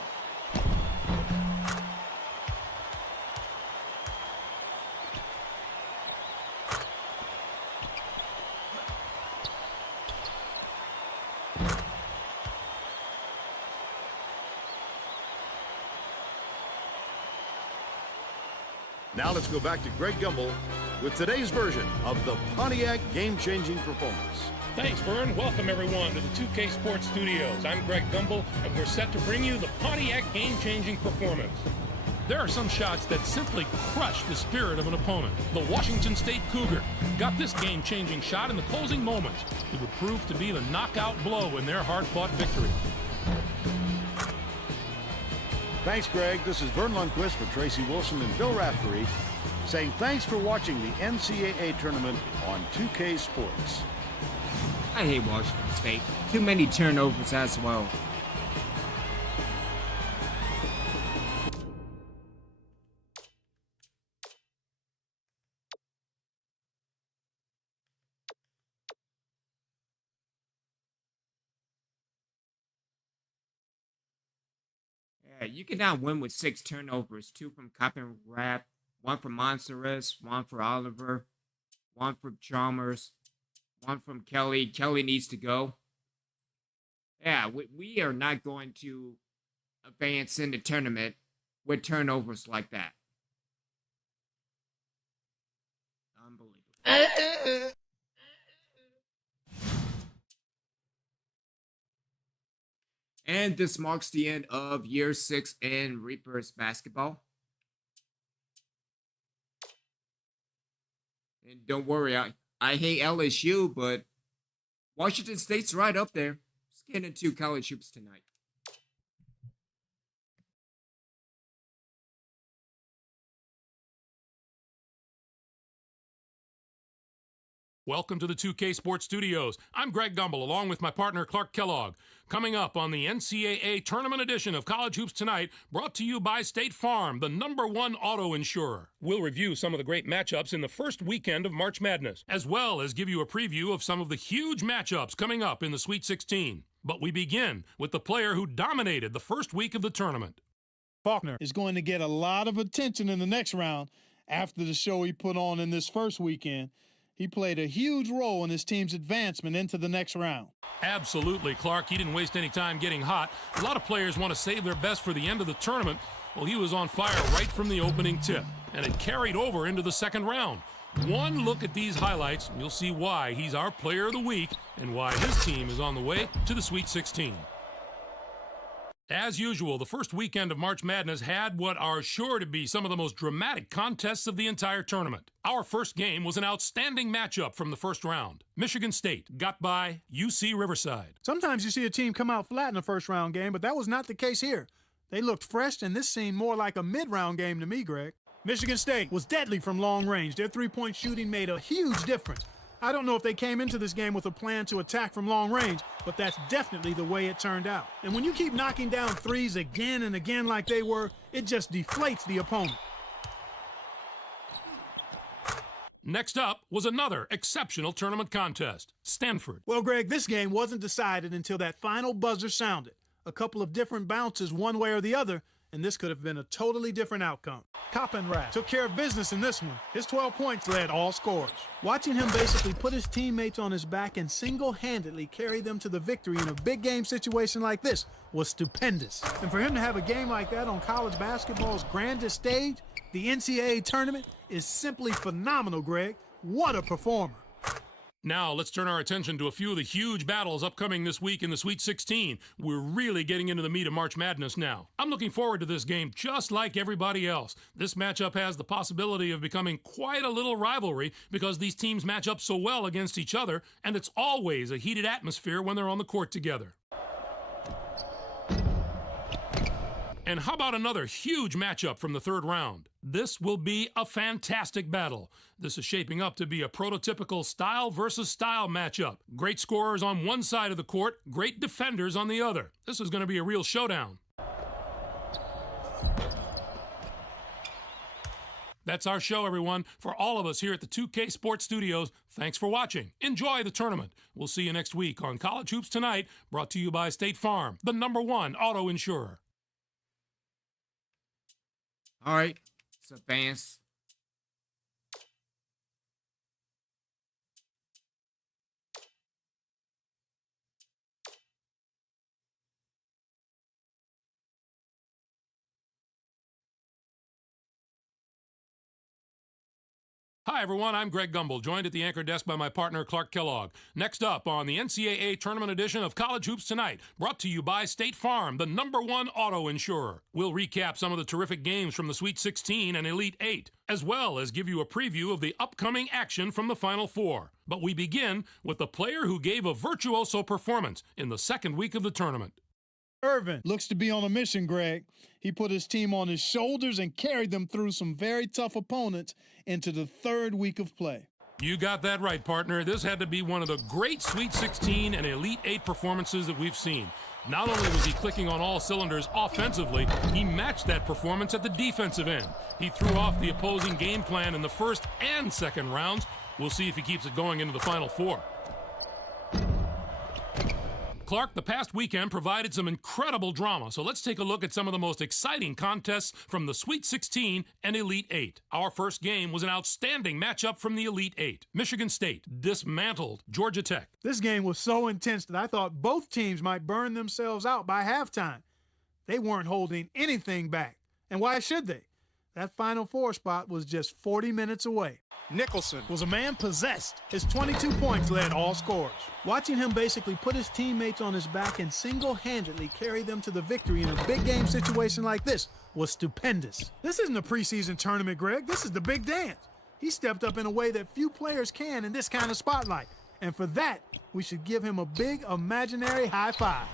Now let's go back to Greg Gumbel with today's version of the Pontiac game-changing performance. Thanks, Vern. Welcome, everyone, to the 2K Sports Studios. I'm Greg Gumbel, and we're set to bring you the Pontiac game-changing performance. There are some shots that simply crush the spirit of an opponent. The Washington State Cougar got this game-changing shot in the closing moments. It would prove to be the knockout blow in their hard-fought victory. Thanks, Greg. This is Vern Lundquist for Tracy Wilson and Bill Raftery saying thanks for watching the NCAA Tournament on 2K Sports. I hate Washington State. Too many turnovers as well. Yeah, you cannot win with 6 turnovers. 2 from Coppenrath, 1 from Monserrat, 1 for Oliver, 1 from Chalmers, 1 from Kelly. Kelly needs to go. Yeah, we are not going to advance in the tournament with turnovers like that. Unbelievable. And this marks the end of Year 6 in Reapers basketball. And don't worry, I hate LSU, but Washington State's right up there. Let's get into college hoops tonight. Welcome to the 2K Sports Studios. I'm Greg Gumbel, along with my partner Clark Kellogg. Coming up on the NCAA Tournament edition of College Hoops Tonight, brought to you by State Farm, the #1 auto insurer. We'll review some of the great matchups in the first weekend of March Madness, as well as give you a preview of some of the huge matchups coming up in the Sweet 16. But we begin with the player who dominated the first week of the tournament. Faulkner is going to get a lot of attention in the next round after the show he put on in this first weekend. He played a huge role in his team's advancement into the next round. Absolutely, Clark. He didn't waste any time getting hot. A lot of players want to save their best for the end of the tournament. Well, he was on fire right from the opening tip, and it carried over into the second round. One look at these highlights, and you'll see why he's our player of the week and why his team is on the way to the Sweet 16. As usual, the first weekend of March Madness had what are sure to be some of the most dramatic contests of the entire tournament. Our first game was an outstanding matchup from the first round. Michigan State got by UC Riverside. Sometimes you see a team come out flat in a first-round game, but that was not the case here. They looked fresh, and this seemed more like a mid-round game to me, Greg. Michigan State was deadly from long range. Their three-point shooting made a huge difference. I don't know if they came into this game with a plan to attack from long range, but that's definitely the way it turned out. And when you keep knocking down threes again and again like they were, it just deflates the opponent. Next up was another exceptional tournament contest, Stanford. Well, Greg, this game wasn't decided until that final buzzer sounded. A couple of different bounces one way or the other, and this could have been a totally different outcome. Koppenrath took care of business in this one. His 12 points led all scorers. Watching him basically put his teammates on his back and single-handedly carry them to the victory in a big game situation like this was stupendous. And for him to have a game like that on college basketball's grandest stage, the NCAA Tournament, is simply phenomenal, Greg. What a performer. Now, let's turn our attention to a few of the huge battles upcoming this week in the Sweet 16. We're really getting into the meat of March Madness now. I'm looking forward to this game just like everybody else. This matchup has the possibility of becoming quite a little rivalry because these teams match up so well against each other, and it's always a heated atmosphere when they're on the court together. And how about another huge matchup from the third round? This will be a fantastic battle. This is shaping up to be a prototypical style versus style matchup. Great scorers on one side of the court, great defenders on the other. This is going to be a real showdown. That's our show, everyone. For all of us here at the 2K Sports Studios, thanks for watching. Enjoy the tournament. We'll see you next week on College Hoops Tonight, brought to you by State Farm, the #1 auto insurer. All right, so fans. Hi, everyone. I'm Greg Gumbel, joined at the anchor desk by my partner, Clark Kellogg. Next up on the NCAA Tournament edition of College Hoops Tonight, brought to you by State Farm, the #1 auto insurer. We'll recap some of the terrific games from the Sweet 16 and Elite 8, as well as give you a preview of the upcoming action from the Final Four. But we begin with the player who gave a virtuoso performance in the second week of the tournament. Irvin looks to be on a mission, Greg. He put his team on his shoulders and carried them through some very tough opponents into the third week of play. You got that right, partner. This had to be one of the great Sweet 16 and Elite 8 performances that we've seen. Not only was he clicking on all cylinders offensively, he matched that performance at the defensive end. He threw off the opposing game plan in the first and second rounds. We'll see if he keeps it going into the Final Four. Clark, the past weekend provided some incredible drama, so let's take a look at some of the most exciting contests from the Sweet 16 and Elite 8. Our first game was an outstanding matchup from the Elite 8. Michigan State dismantled Georgia Tech. This game was so intense that I thought both teams might burn themselves out by halftime. They weren't holding anything back. And why should they? That Final Four spot was just 40 minutes away. Nicholson was a man possessed. His 22 points led all scorers. Watching him basically put his teammates on his back and single-handedly carry them to the victory in a big game situation like this was stupendous. This isn't a preseason tournament, Greg. This is the big dance. He stepped up in a way that few players can in this kind of spotlight. And for that, we should give him a big imaginary high five.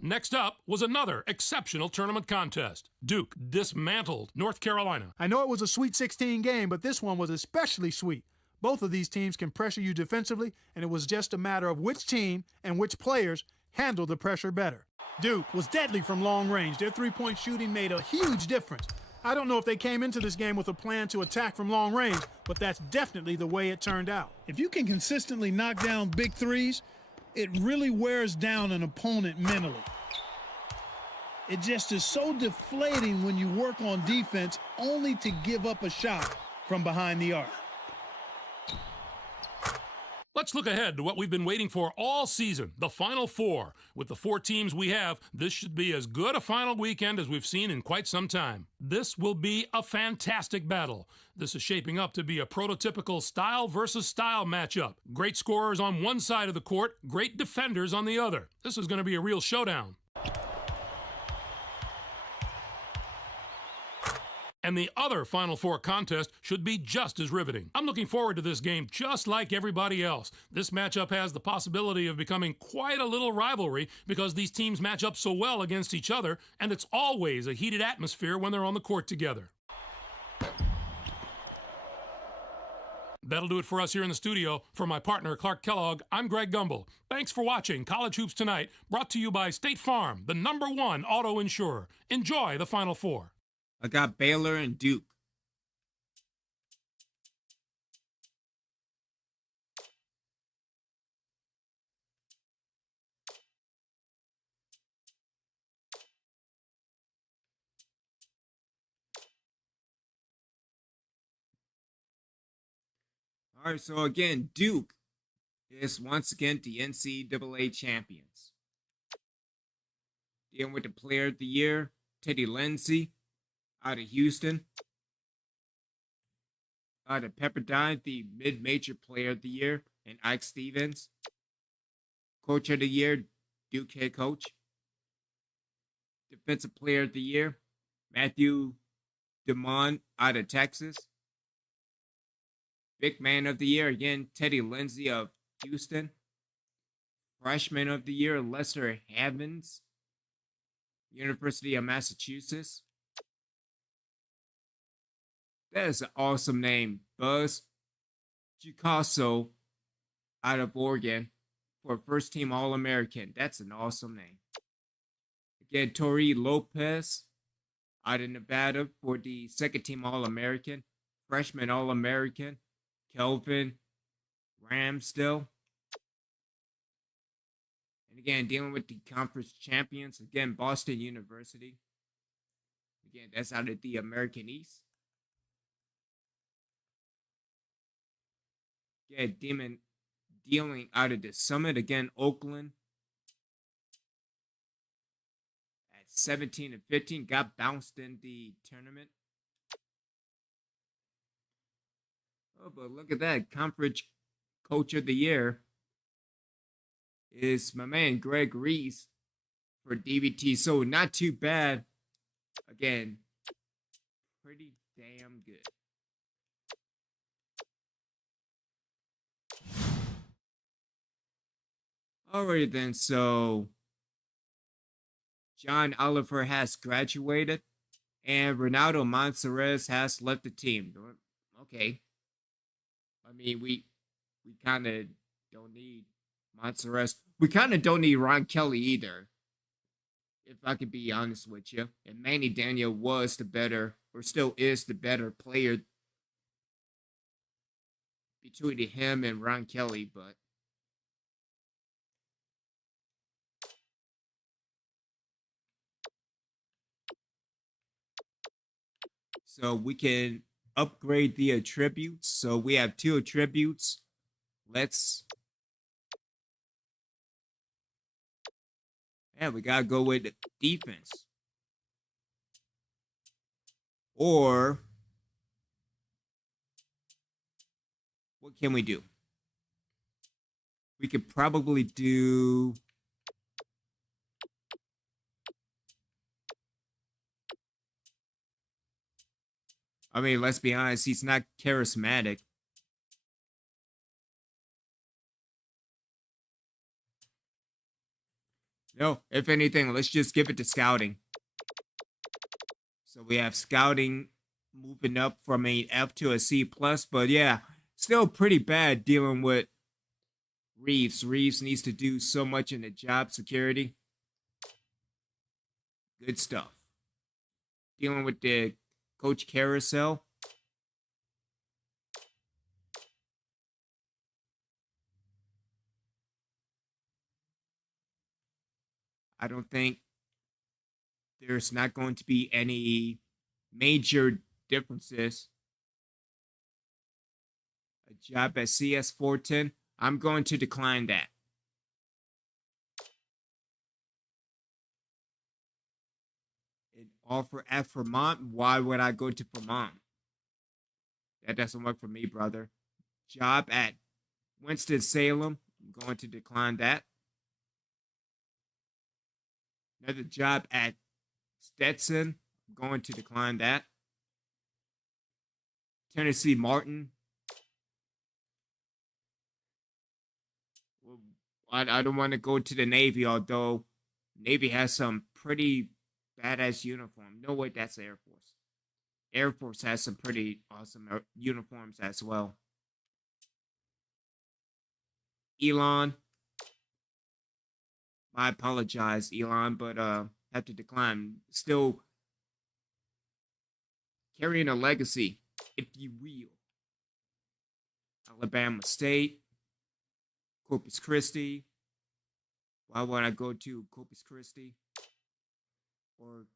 Next up was another exceptional tournament contest. Duke dismantled North Carolina. I know it was a Sweet 16 game, but this one was especially sweet. Both of these teams can pressure you defensively, and it was just a matter of which team and which players handled the pressure better. Duke was deadly from long range. Their three-point shooting made a huge difference. I don't know if they came into this game with a plan to attack from long range, but that's definitely the way it turned out. If you can consistently knock down big threes, it really wears down an opponent mentally. It just is so deflating when you work on defense only to give up a shot from behind the arc. Let's look ahead to what we've been waiting for all season, the Final Four. With the 4 teams we have, this should be as good a final weekend as we've seen in quite some time. This will be a fantastic battle. This is shaping up to be a prototypical style versus style matchup. Great scorers on one side of the court, great defenders on the other. This is going to be a real showdown. And the other Final Four contest should be just as riveting. I'm looking forward to this game just like everybody else. This matchup has the possibility of becoming quite a little rivalry because these teams match up so well against each other, and it's always a heated atmosphere when they're on the court together. That'll do it for us here in the studio. For my partner, Clark Kellogg, I'm Greg Gumbel. Thanks for watching College Hoops Tonight, brought to you by State Farm, the #1 auto insurer. Enjoy the Final Four. I got Baylor and Duke. All right, so again, Duke is once again the NCAA champions. Dealing with the Player of the Year, Teddy Lindsay, out of Houston. Out of Pepperdine, the mid-major Player of the Year, and Ike Stevens. Coach of the Year, Duke head coach. Defensive Player of the Year, Matthew DeMond out of Texas. Big Man of the Year, again, Teddy Lindsay of Houston. Freshman of the Year, Lester Havens, University of Massachusetts. That is an awesome name. Buzz Gicasso out of Oregon for first team All-American. That's an awesome name. Again, Tori Lopez out of Nevada for the second team All-American. Freshman All-American, Kelvin Ramsdell. And again, dealing with the conference champions. Again, Boston University. Again, that's out of the American East. Yeah, dealing out of the Summit. Again, Oakland at 17-15. Got bounced in the tournament. Oh, but look at that. Conference Coach of the Year is my man, Greg Reese, for DVT. So not too bad. Again, pretty damn good. Alright then, so John Oliver has graduated and Ronaldo Monserrat has left the team. Okay. I mean, we kind of don't need Monserrat. We kind of don't need Ron Kelly either, if I could be honest with you. And Manny Daniel was the better, or still is the better player between him and Ron Kelly, but so we can upgrade the attributes. So we have 2 attributes. We gotta go with defense. Or what can we do? We could probably do I mean, let's be honest, he's not charismatic. No, if anything, let's just give it to scouting. So we have scouting moving up from an F to a C+, but yeah, still pretty bad dealing with Reeves. Reeves needs to do so much in the job security. Good stuff. Dealing with the Coach Carousel. I don't think there's not going to be any major differences. A job at CS 410. I'm going to decline that. An offer at Vermont? Why would I go to Vermont? That doesn't work for me, brother. Job at Winston-Salem? I'm going to decline that. Another job at Stetson? I'm going to decline that. Tennessee Martin? Well, I don't want to go to the Navy, although Navy has some pretty badass uniform. No, wait, that's Air Force. Air Force has some pretty awesome uniforms as well. Elon. I apologize, Elon, but have to decline. Still carrying a legacy, if you will. Alabama State. Corpus Christi. Why would I go to Corpus Christi? Or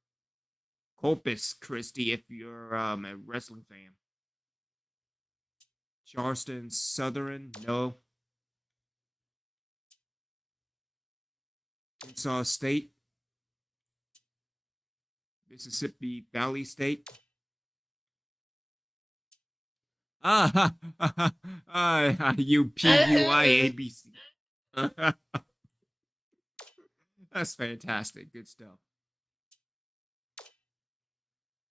Corpus Christi if you're a wrestling fan. Charleston Southern, no. Arkansas State. Mississippi Valley State. UPUIABC. That's fantastic. Good stuff.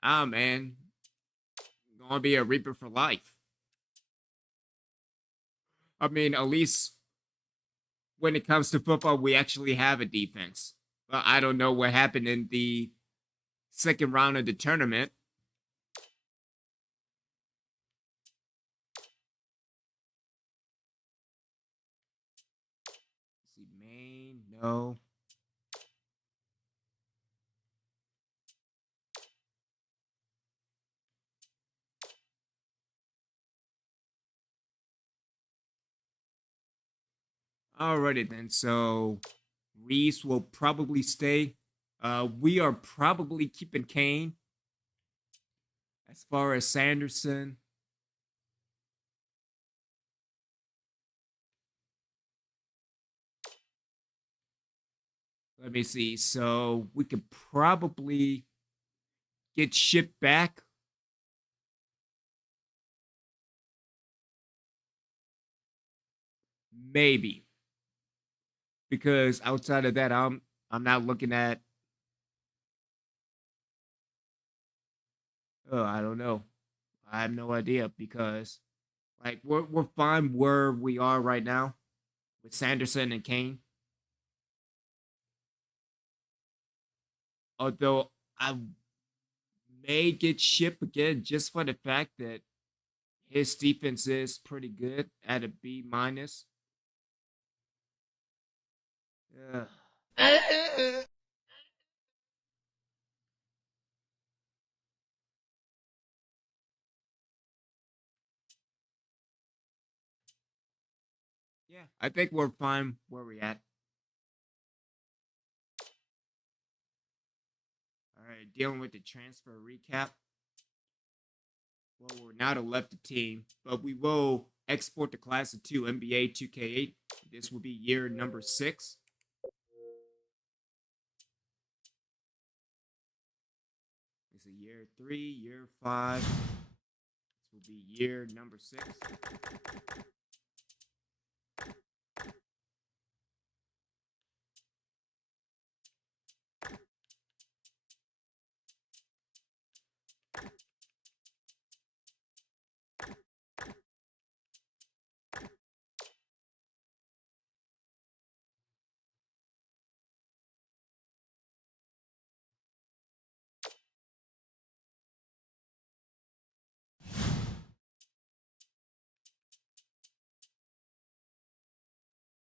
Man. Gonna be a Reaper for life. I mean, at least when it comes to football, we actually have a defense. But I don't know what happened in the second round of the tournament. Let's see, Maine, no. Alrighty then, so Reese will probably stay. We are probably keeping Kane. As far as Sanderson. Let me see. So we could probably get shipped back. Maybe. Because outside of that, I'm not looking at. Oh, I don't know. I have no idea because, like, we're fine where we are right now with Sanderson and Kane. Although I may get shipped again just for the fact that his defense is pretty good at a B minus. Yeah, I think we're fine where we're at. All right, dealing with the transfer recap. Well, we're not a lefty team, but we will export the Class of 2 NBA 2K8. This will be year number 6. This is year 3, year 5. This will be year number 6.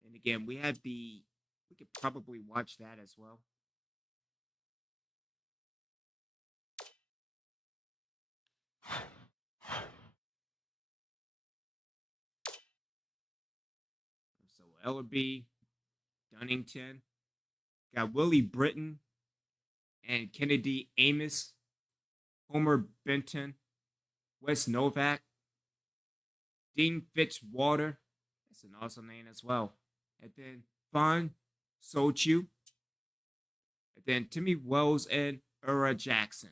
And again, we could probably watch that as well. So Ellerby, Dunnington, got Willie Britton and Kennedy Amos, Homer Benton, Wes Novak, Dean Fitzwater, That's an awesome name as well. And then Von Sochu. And then Timmy Wells and Ura Jackson.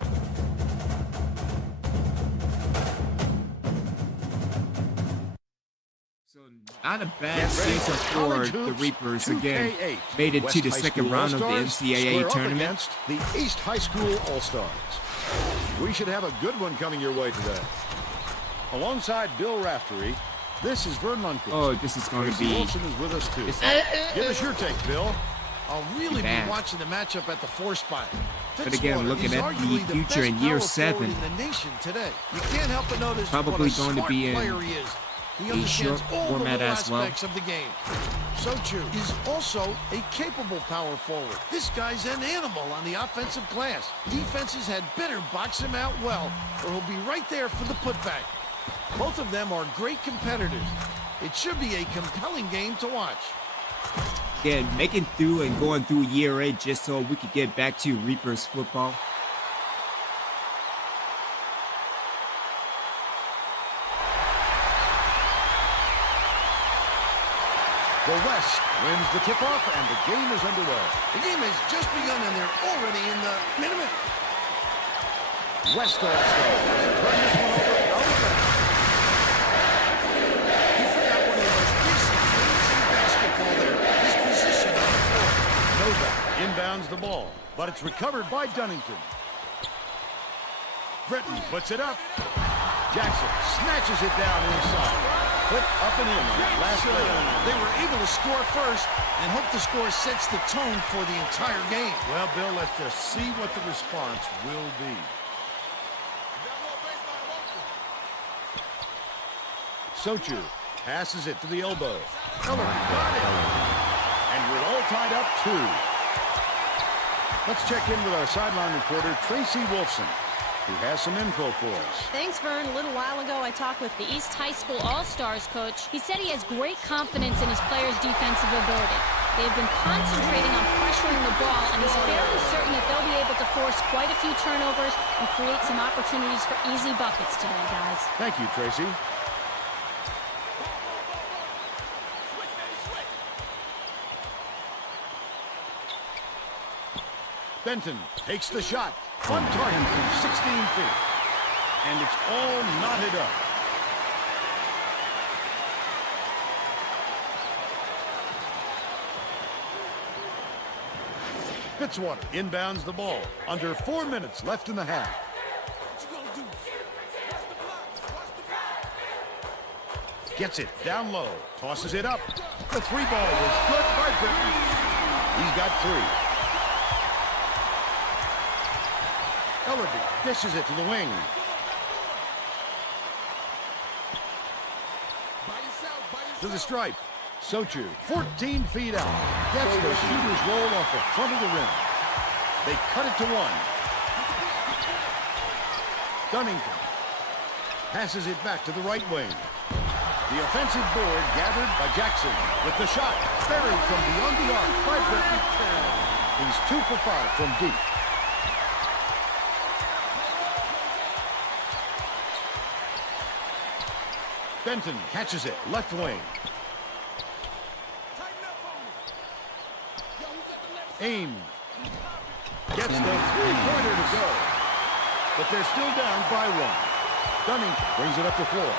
So not a bad season for the Reapers again. Made it to the second round of the NCAA Tournament. The East High School All-Stars. We should have a good one coming your way today. Alongside Bill Raftery, this is Vern Lundquist. Oh, this is going to Tracy be... Wilson is with us too. Give us your take, Bill. I'll really Bad. be watching the matchup at the 4 spot. But again, looking Fitzwater is at the arguably future in best year power 7. forward in the nation today. You can't help but notice Probably what a going to smart be in player he is. He a understands short all the format little as well. aspects of the game. Sochu is also a capable power forward. This guy's an animal on the offensive glass. Defenses had better box him out well, or he'll be right there for the putback. Both of them are great competitors. It should be a compelling game to watch. Again, making through and going through year 8 just so we could get back to Reapers football. The West wins the tip-off, and the game is underway. The game has just begun, and they're already in the minute. West All-Stars turn this one over out of bounds. He forgot one of the most basic things in basketball there, his position on the floor. Novak inbounds the ball, but it's recovered by Dunnington. Britton puts it up. Jackson snatches it down inside. Put up and in on that last play. They were able to score first and hope the score sets the tone for the entire game. Well, Bill, let's just see what the response will be. Sochu passes it to the elbow. Ellerby got it. And we're all tied up 2. Let's check in with our sideline reporter, Tracy Wolfson, who has some info for us. Thanks, Vern. A little while ago, I talked with The East High School All-Stars coach, he said he has great confidence in his players' defensive ability. They have been concentrating on pressuring the ball, and he's fairly certain that they'll be able to force quite a few turnovers and create some opportunities for easy buckets today, guys. Thank you, Tracy. Benton takes the shot. On target from 16 feet. And it's all knotted up. Fitzwater inbounds the ball. Under 4 minutes left in the half. Gets it down low. Tosses it up. The 3 ball was good by Britton. He's got 3. Ellerby dishes it to the wing. To the stripe. Sochu, 14 feet out. Gets the shooter's roll off the front of the rim. They cut it to 1. Dunnington passes it back to the right wing. The offensive board gathered by Jackson with the shot. Buried from beyond the arc by Britton. He's 2 for 5 from deep. Benton catches it, left wing. Ames gets the 3-pointer to go. But they're still down by 1. Dunnington brings it up the floor.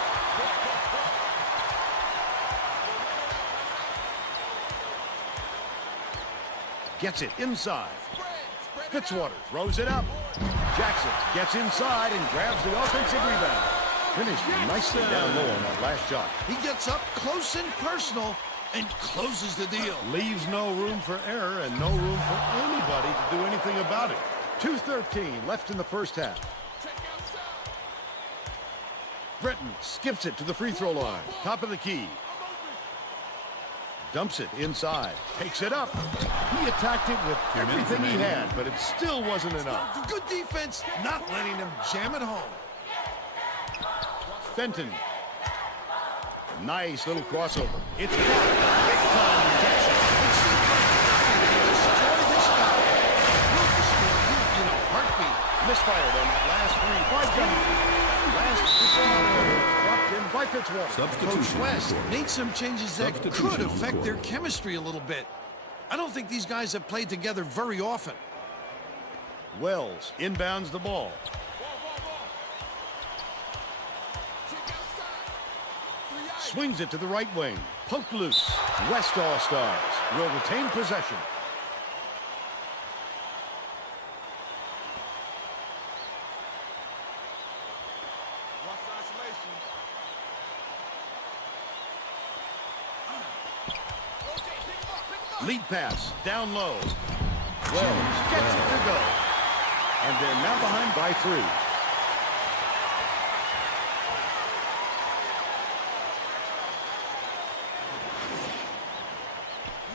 Gets it inside. Fitzwater throws it up. Jackson gets inside and grabs the offensive rebound. Finished nicely down low on that last shot. He gets up close and personal and closes the deal. Leaves no room for error and no room for anybody to do anything about it. 2:13 left in the first half. Britton skips it to the free throw line. Top of the key. Dumps it inside. Takes it up. He attacked it with everything he had, but it still wasn't enough. Good defense, not letting them jam it home. Benton. Nice little crossover. It's blocked. Big time rejection. It seems like nothing can destroy this guy. He'll destroy you in a heartbeat. Misfired on that last 3 by Dunnington. Last dropped in by by Fitzwater. Coach West made some changes that could affect their chemistry a little bit. I don't think these guys have played together very often. Wells inbounds the ball. Swings it to the right wing. Poked loose. West All-Stars will retain possession. Lead pass down low. Wells gets it to go. And they're now behind by 3.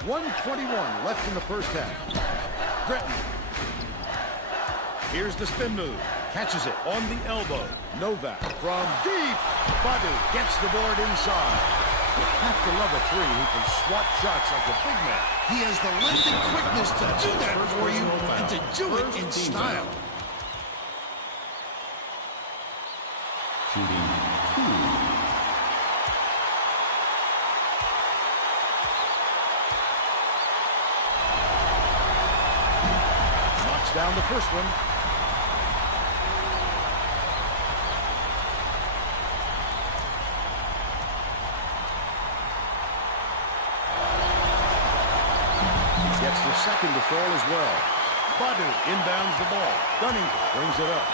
1:21 left in the first half. Breton. Here's the spin move. Catches it on the elbow. Novak from deep. Badu gets the board inside. You have to love a 3 who can swat shots like a big man. He has the length and quickness to do that for you and to do it in style. Shooting 2. Down the first one. Gets the second to fall as well. Badu inbounds the ball. Dunning brings it up.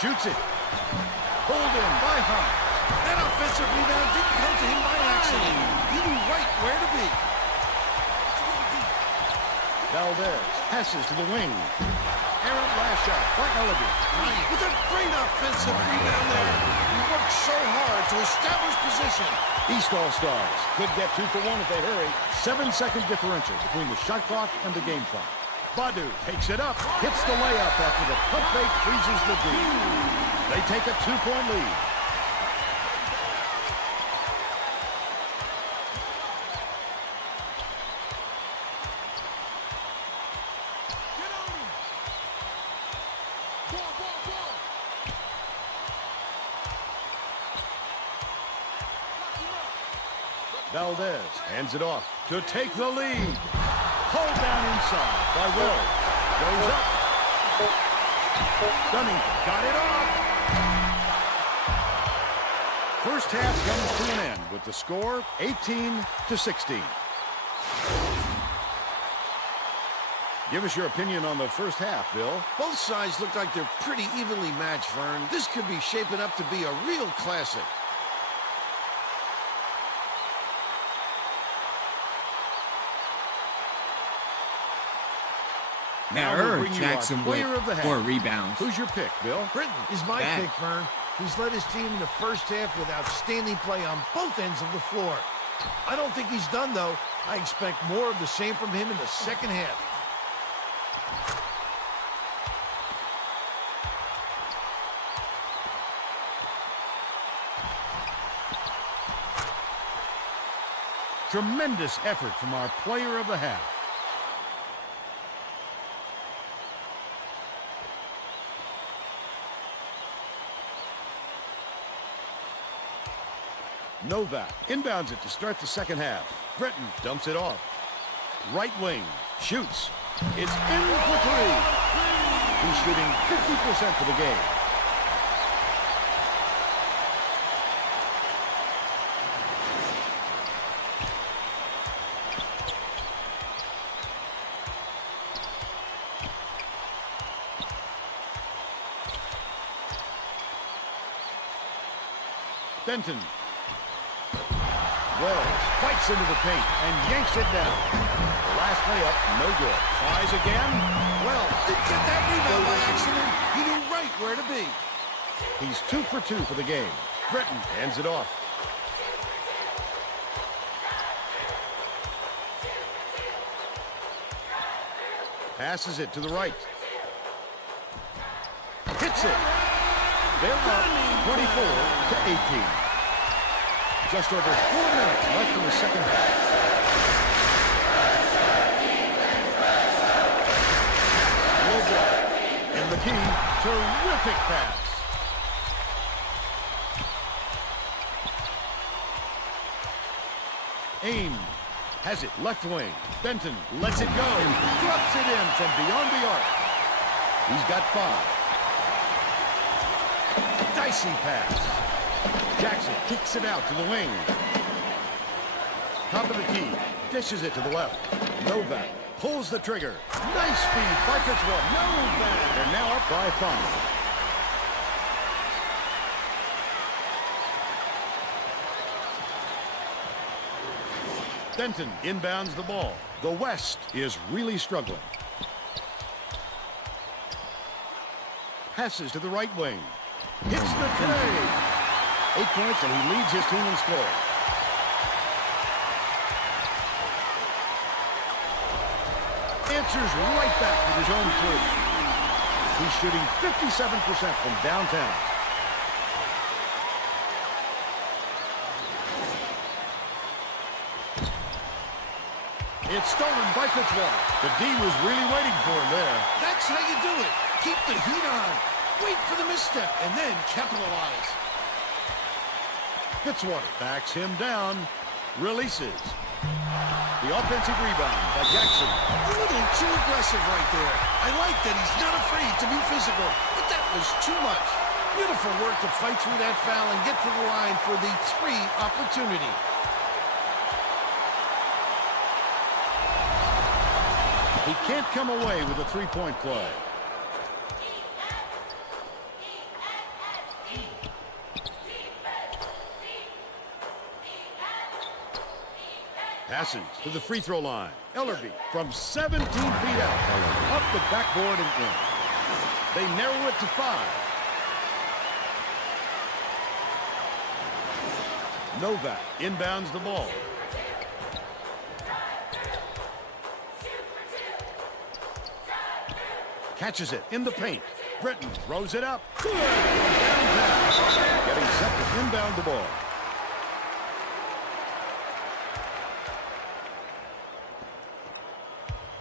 Shoots it. Pulled in by Hunt. That offensive rebound didn't come to him by accident. He knew right where to be. Valdez passes to the wing. Errant last shot by Elegant. With a great offensive rebound there. He worked so hard to establish position. East All-Stars could get 2 for 1 if they hurry. 7-second differential between the shot clock and the game clock. Badu takes it up, hits the layup after the pump fake freezes the D. They take a 2-point lead. Valdez hands it off to take the lead. Pulled down inside by Wells. Goes up. Dunning got it off. First half comes to an end with the score 18-16. Give us your opinion on the first half, Bill. Both sides look like they're pretty evenly matched, Vern. This could be shaping up to be a real classic. Now Jackson with 4 rebounds. Who's your pick, Bill? Britton is my pick, Vern. He's led his team in the first half with outstanding play on both ends of the floor. I don't think he's done, though. I expect more of the same from him in the second half. Tremendous effort from our player of the half. Novak inbounds it to start the second half. Breton dumps it off. Right wing. Shoots. It's in for 3. He's shooting 50% for the game. Benton. Wells fights into the paint and yanks it down. The last layup, no good. Tries again. Wells didn't get that rebound by accident. He knew right where to be. He's 2 for 2 for the game. Breton hands it off. Passes it to the right. Hits it. They're up 24-18. Just over 4 minutes left in the second half. And the key, terrific pass. Ames has it left wing. Benton lets it go. Drops it in from beyond the arc. He's got 5. Dicey pass. Jackson kicks it out to the wing. Top of the key. Dishes it to the left. Novak pulls the trigger. Nice speed by Fitzwater. Novak. They're now up by 5. Benton inbounds the ball. The West is really struggling. Passes to the right wing. Hits the tray. 8 points, and he leads his team in scoring. Answers right back with his own 3. He's shooting 57% from downtown. It's stolen by Fitzwater. The D was really waiting for him there. That's how you do it. Keep the heat on. Wait for the misstep and then capitalize. Fitzwater backs him down. Releases. The offensive rebound by Jackson. A little too aggressive right there. I like that he's not afraid to be physical, but that was too much. Beautiful work to fight through that foul and get to the line for the 3 opportunity. He can't come away with a 3-point play. Passes to the free throw line. Ellerby from 17 feet out. Up the backboard and in. They narrow it to 5. Novak inbounds the ball. Catches it in the paint. Britton throws it up. Good. Downtown. Getting set to inbound the ball.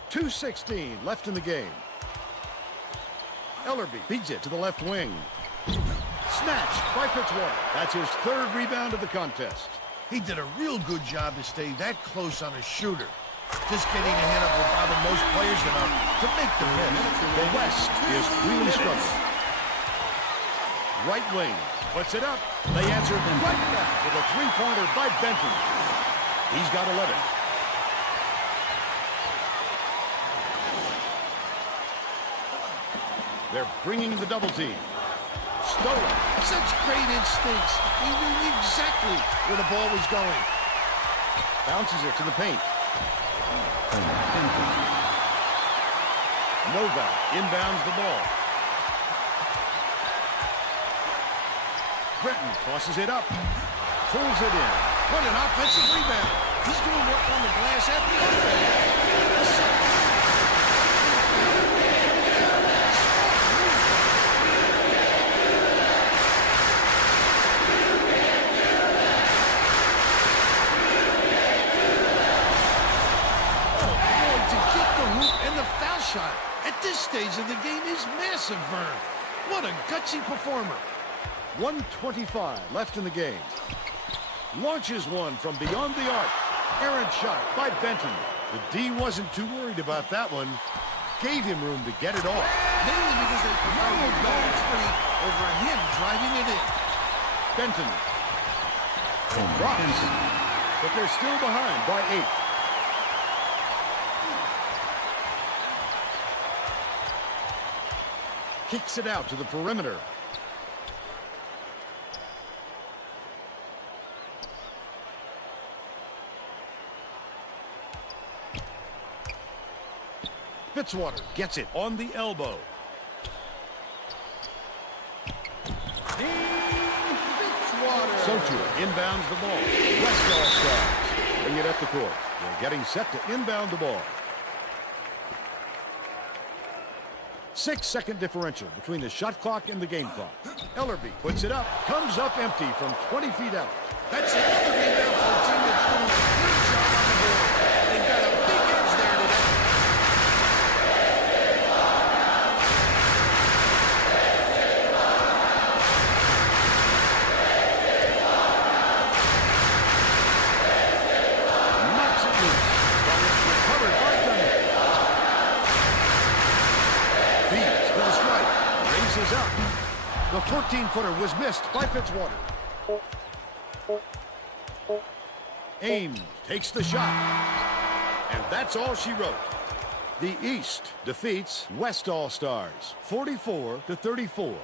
.216 left in the game. Ellerby feeds it to the left wing. Snatched by Fitzwater. That's his 3rd rebound of the contest. He did a real good job to stay that close on a shooter. Just getting ahead of will bother most players enough to make the miss. The West is really struggling. Right wing puts it up. They answer right back with a 3-pointer by Benton. He's got 11. They're bringing the double team. Stolen. Such great instincts. He knew exactly where the ball was going. Bounces it to the paint. Novak inbounds the ball. Britton tosses it up. Pulls it in. What an offensive rebound. He's doing work on the glass at the other end. Shot at this stage of the game is massive, Vern. What a gutsy performer. 1:25 left in the game. Launches one from beyond the arc. Errant shot by Benton. The D wasn't too worried about that one. Gave him room to get it off. Mainly because they preferred going 3 over him driving it in. Benton. Drops. But they're still behind by 8. Kicks it out to the perimeter. Fitzwater gets it on the elbow. Sochu inbounds the ball. West All-Stars bring it up the court. They're getting set to inbound the ball. 6-second differential between the shot clock and the game clock. Ellerby puts it up, comes up empty from 20 feet out. That's another rebound for a team that's doing a great job on the board. They've got a big edge there today. The 14-footer was missed by Fitzwater. Ames takes the shot. And that's all she wrote. The East defeats West All-Stars 44-34.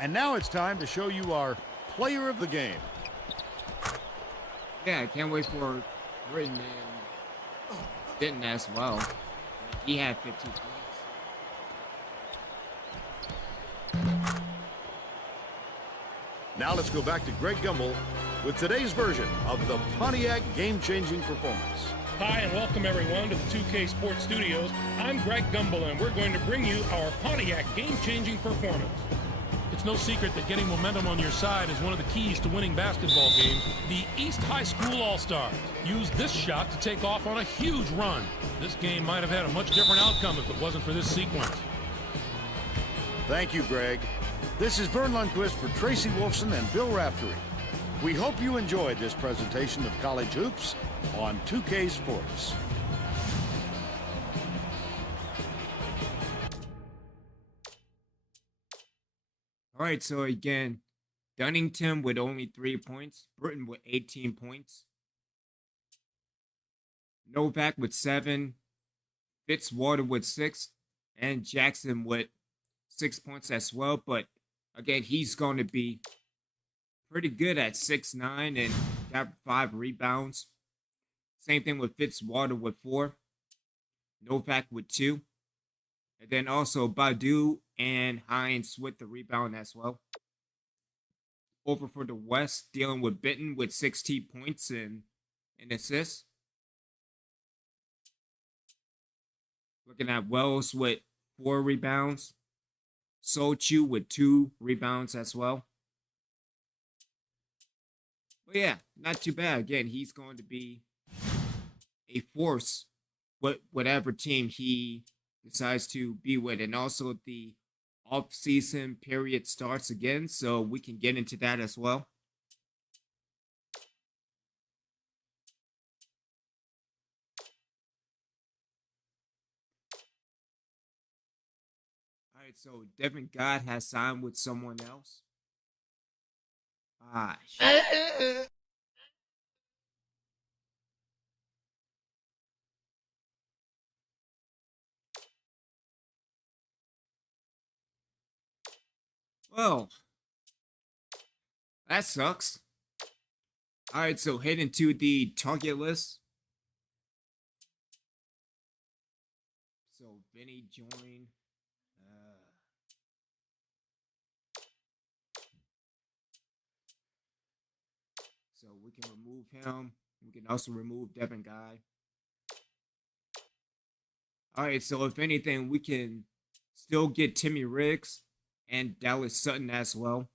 And now it's time to show you our player of the game. Yeah, I can't wait for Britain and Denton as well. He had 15 points. Now let's go back to Greg Gumbel with today's version of the Pontiac game-changing performance. Hi, and welcome everyone to the 2K Sports Studios. I'm Greg Gumbel, and we're going to bring you our Pontiac game-changing performance. It's no secret that getting momentum on your side is one of the keys to winning basketball games. The East High School All-Stars used this shot to take off on a huge run. This game might have had a much different outcome if it wasn't for this sequence. Thank you, Greg. This is Vern Lundquist for Tracy Wolfson and Bill Raftery. We hope you enjoyed this presentation of college hoops on 2K Sports. All right, so again, Dunnington with only 3 points, Britain with 18 points, Novak with 7, Fitzwater with 6, and Jackson with 6 points as well. But again, he's going to be pretty good at 6'9" and got 5 rebounds. Same thing with Fitzwater with 4, Novak with 2, and then also Badu and Hines with the rebound as well. Over for the West, dealing with Benton with 16 points and assists. Looking at Wells with 4 rebounds. Sochu with 2 rebounds as well. But yeah, not too bad. Again, he's going to be a force with whatever team he decides to be with. And also the off-season period starts again, so we can get into that as well. All right, so Devin God has signed with someone else. Shit. Well, that sucks. All right, so heading to the target list. So Vinny joined. So we can remove him. We can also remove Devin Guy. All right, so if anything, we can still get Timmy Riggs and Dallas Sutton as well.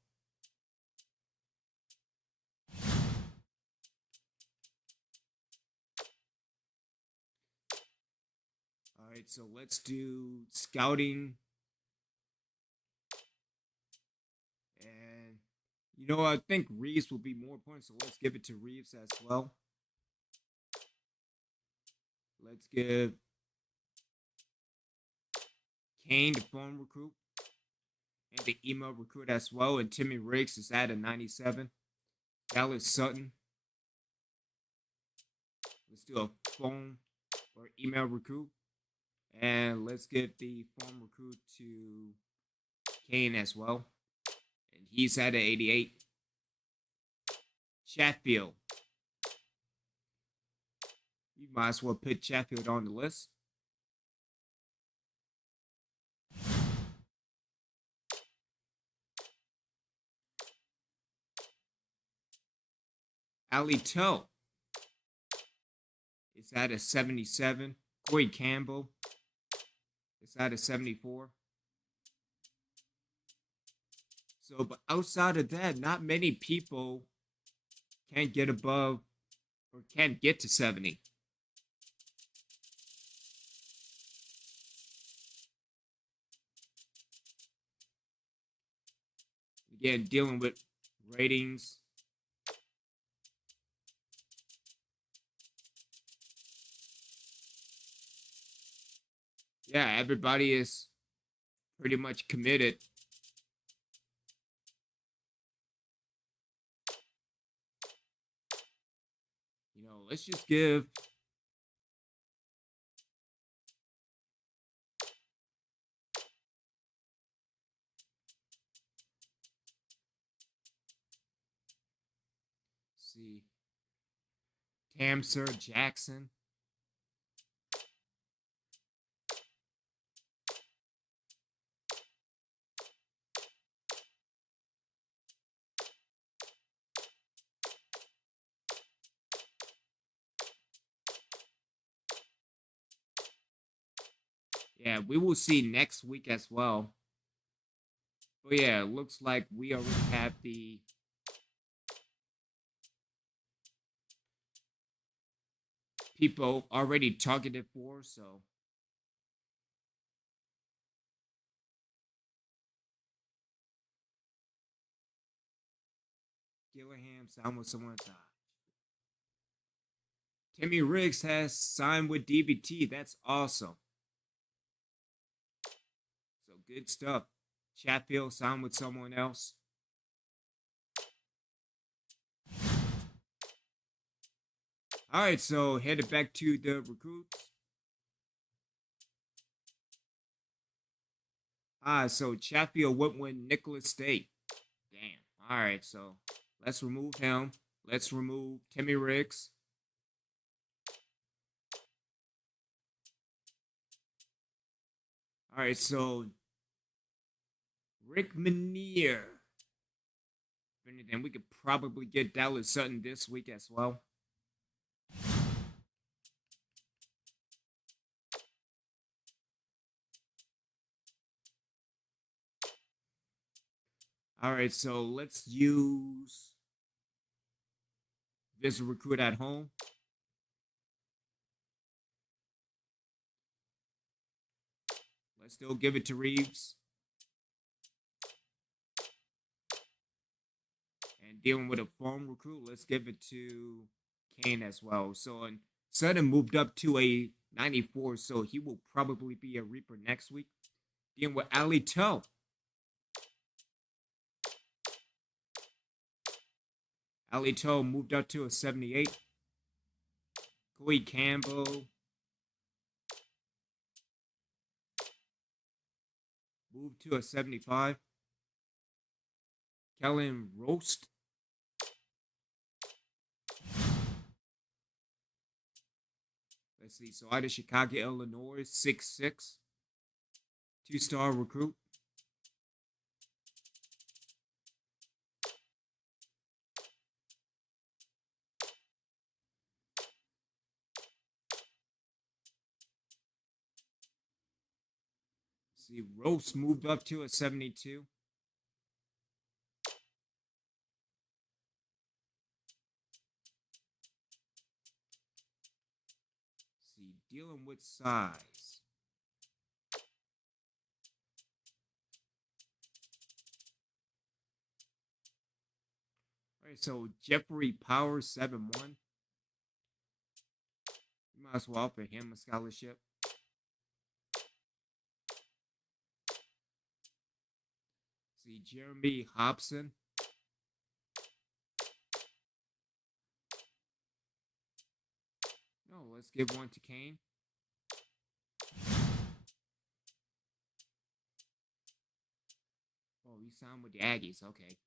All right, so let's do scouting. And, you know, I think Reeves will be more important, so let's give it to Reeves as well. Let's give Kane the phone recruit and the email recruit as well. And Timmy Riggs is at a 97. Dallas Sutton. Let's do a phone or email recruit. And let's give the phone recruit to Kane as well. And he's at an 88. Chatfield. You might as well put Chatfield on the list. Ali Toe is at a 77. Corey Campbell is at a 74. So, but outside of that, not many people can get above or can get to 70. Again, dealing with ratings. Yeah, everybody is pretty much committed. let's just give see Tamser Jackson. Yeah, we will see next week as well. But yeah, it looks like we already have the people already targeted for, so Gillingham signed with someone else. Timmy Riggs has signed with DBT. That's awesome. So good stuff. Chatfield signed with someone else. All right, so headed back to the recruits. So Chatfield went with Nicholas State. Damn. All right, so let's remove him. Let's remove Timmy Riggs. All right, so Rick Menier. If anything, we could probably get Dallas Sutton this week as well. All right, so let's use this recruit at home. Let's still give it to Reeves. And dealing with a form recruit, let's give it to Kane as well. So Sutton moved up to a 94, so he will probably be a Reaper next week. Dealing with Ali Toe. Ali Toe moved up to a 78. Coy Campbell moved to a 75. Kellen Roast. Let's see. So out of Chicago, Illinois, 6'6". 2-star recruit. See, Roast moved up to a 72. See, dealing with size. All right, so Jeffrey Power, 7'1". You might as well offer him a scholarship. See, Jeremy Hobson. No, let's give one to Kane. Oh, you signed with the Aggies. Okay.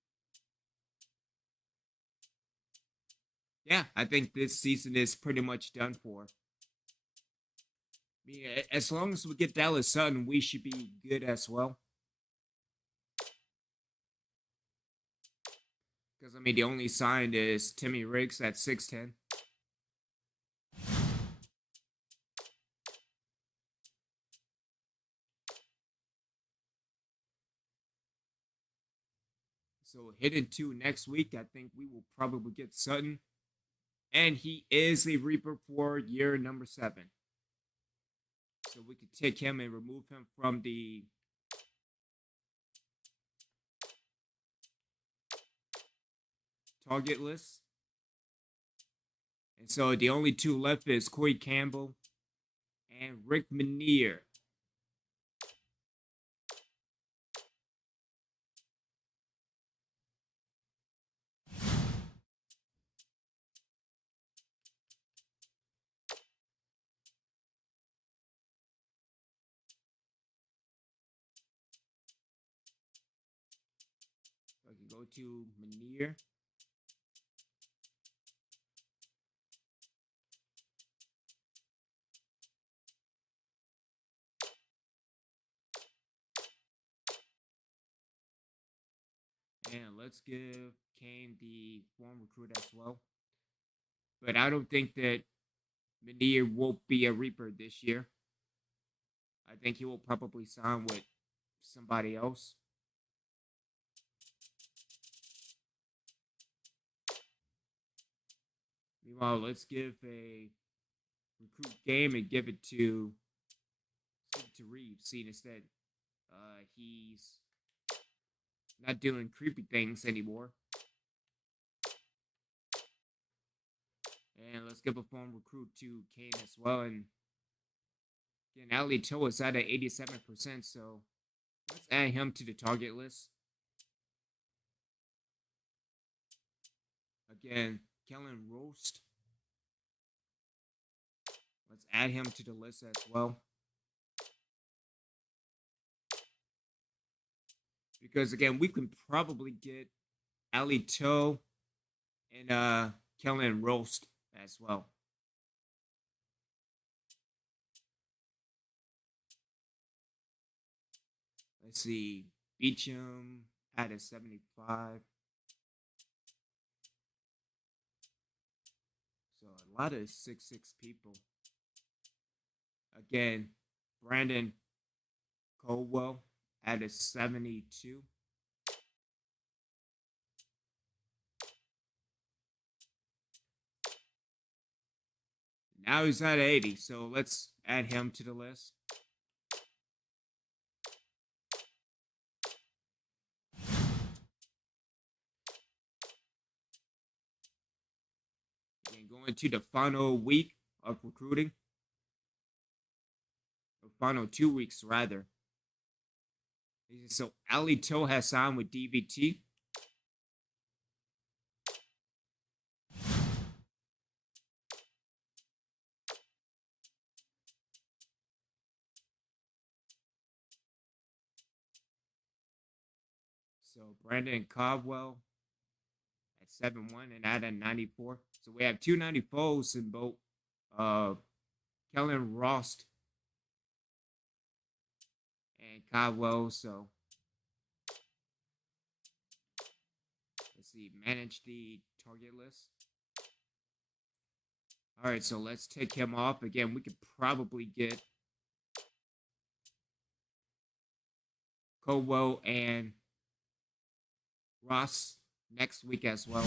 Yeah, I think this season is pretty much done for. I mean, as long as we get Dallas Sutton, we should be good as well. Because, I mean, the only signed is Timmy Riggs at 6'10". So heading to next week, I think we will probably get Sutton. And he is a Reaper for year number 7. So we could take him and remove him from the target list. And so the only two left is Coy Campbell and Rick Menier. go to Manier. And let's give Kane the form recruit as well. But I don't think that Manier will be a Reaper this year. I think he will probably sign with somebody else. Meanwhile, let's give a recruit game and give it to Reeves. See, instead, he's not doing creepy things anymore. And let's give a form recruit to Kane as well. And again, Ali Cho is at 87%, so let's add him to the target list. Again, Kellen Roast. Let's add him to the list as well. Because again, we can probably get Ali Cho and Kellen Roast as well. Let's see. Beecham at 75. So a lot of 6'6" people. Again, Brandon Colwell at 72. Now he's at 80, so let's add him to the list. And going to the final week of recruiting. The final 2 weeks, rather. So Ali Cho has signed with DVT. So Brandon Caldwell at 7'1" and at 94. So we have 2 94s in both Kellen Rost and Caldwell. So let's see, manage the target list. All right, so let's take him off. Again, we could probably get Caldwell and Ross next week as well.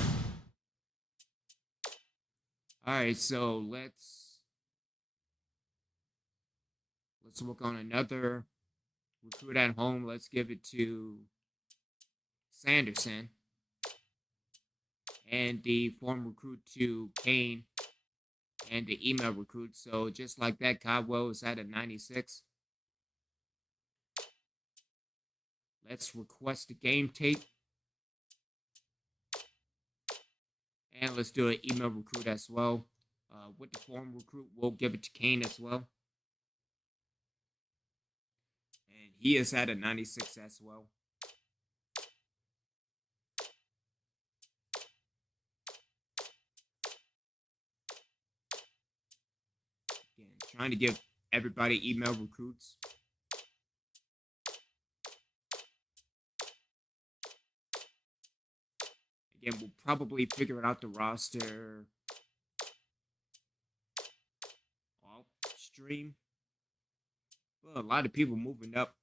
All right, so let's work on another recruit at home. Let's give it to Sanderson. And the form recruit to Kane. And the email recruit. So just like that, Caldwell is at 96. Let's request the game tape. And let's do an email recruit as well. With the form recruit, we'll give it to Kane as well. And he is at 96 as well. Again, trying to give everybody email recruits. Again, we'll probably figure out the roster off stream. Well, a lot of people moving up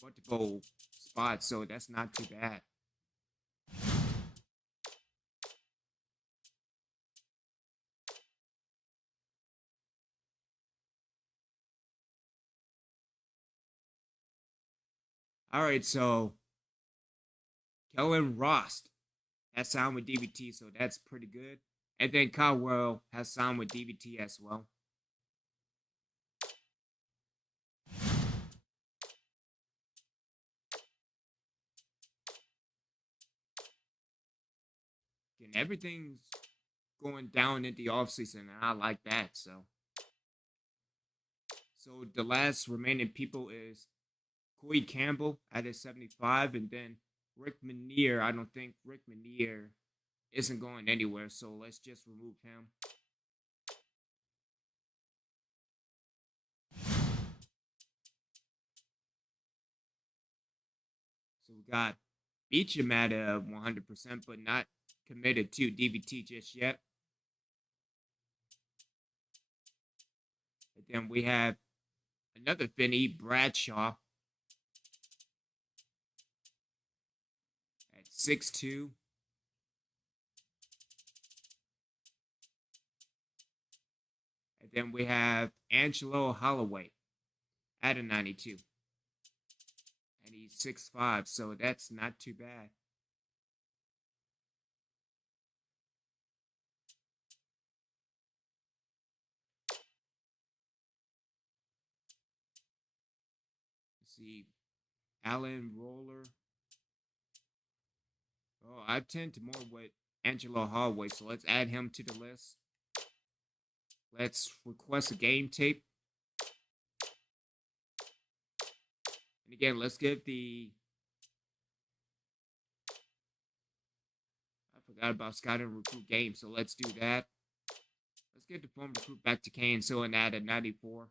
multiple spots, so that's not too bad. All right, so Kellen Rost has signed with DVT, so that's pretty good. And then Caldwell has signed with DVT as well. And everything's going down in the offseason, and I like that. So the last remaining people is Corey Campbell at 75, and then Rick Manier, I don't think Rick Manier isn't going anywhere, so let's just remove him. So we got Beecham at a 100%, but not committed to DVT just yet. And then we have another Finney, Bradshaw, at 6'2". And then we have Angelo Holloway at a 92. And he's 6'5", so that's not too bad. Let's see, Alan Roller. Oh, I tend to more with Angelo Holloway, so let's add him to the list. Let's request a game tape. And again, let's give the... I forgot about Scott and Recruit game, so let's do that. Let's get the form recruit back to Kane, so and add a 94.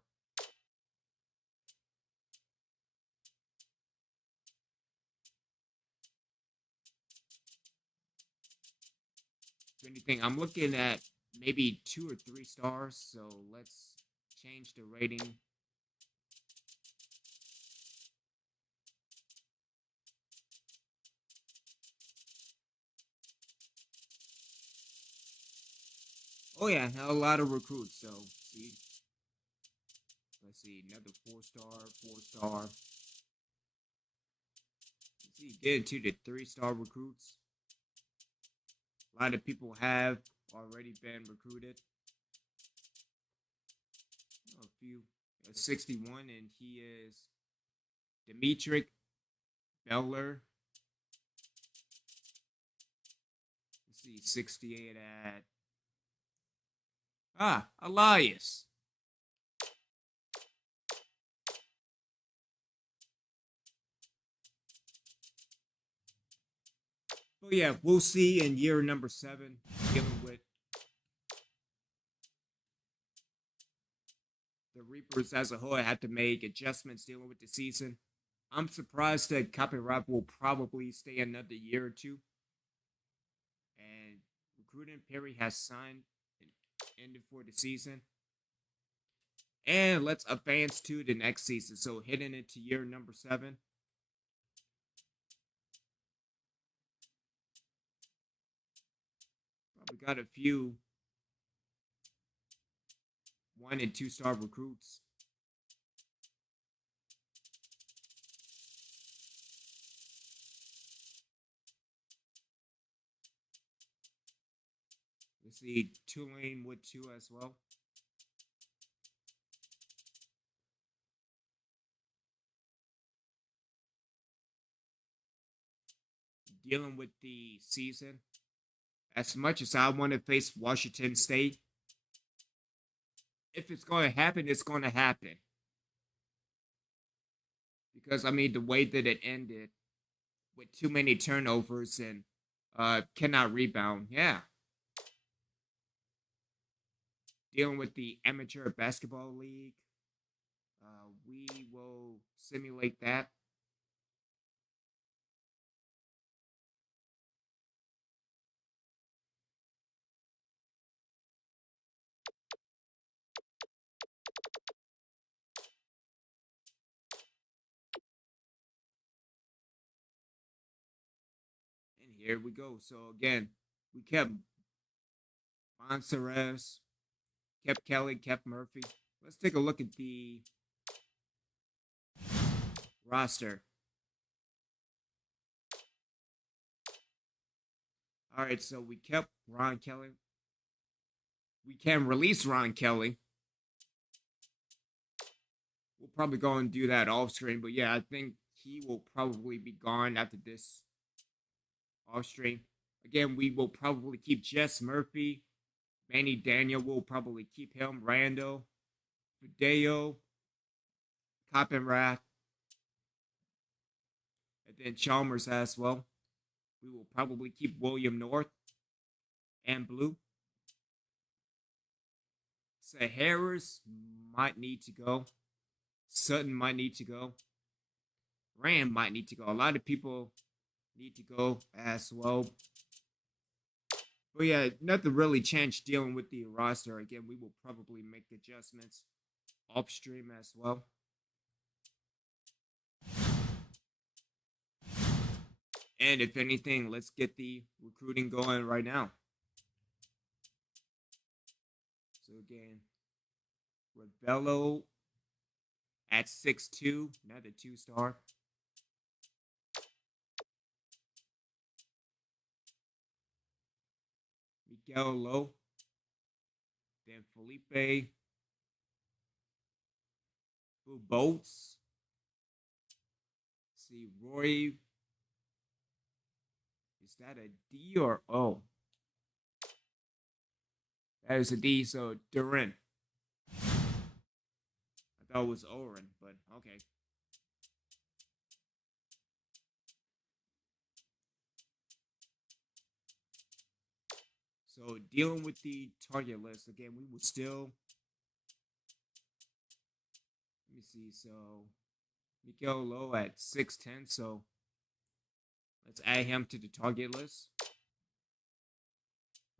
If anything, I'm looking at maybe 2 or 3 stars, so let's change the rating. Oh yeah, a lot of recruits, so see. Let's see, another 4-star, 4-star. Let's see, get into the 3-star recruits. A lot of people have already been recruited. A few, 61, and he is Dimitri Beller. Let's see, 68 at Elias. Oh yeah, we'll see in year number 7, dealing with the Reapers as a whole. I had to make adjustments dealing with the season. I'm surprised that copyright will probably stay another year or 2. And recruiting Perry has signed and ended for the season. And let's advance to the next season. So heading into year number 7. We got a few 1- and 2-star recruits. Let's see, Tulane would too as well. Dealing with the season. As much as I want to face Washington State, if it's going to happen, it's going to happen. Because, I mean, the way that it ended with too many turnovers and cannot rebound, yeah. Dealing with the Amateur Basketball League, we will simulate that. And here we go. So again, we kept Monserrat, kept Kelly, kept Murphy. Let's take a look at the roster. All right, so we kept Ron Kelly. We can release Ron Kelly. We'll probably go and do that off screen, but yeah, I think he will probably be gone after this off stream. Again, we will probably keep Jess Murphy. Manny Daniel will probably keep him. Randall, Fideo, Coppenrath, and then Chalmers as well. We will probably keep William North and blue. So Harris might need to go. Sutton might need to go. Rand might need to go. A lot of people need to go as well. But yeah, nothing really changed dealing with the roster. Again, we will probably make adjustments upstream as well. And if anything, let's get the recruiting going right now. So again, Rebello at 6'2", another 2-star. Miguel Lowe. Then Felipe Boats. See, Roy. Is that a D or O? That is a D, so Durin. I thought it was Oren, but okay. So dealing with the target list, again, we would still, let me see, so Miguel Lowe at 6'10", so let's add him to the target list.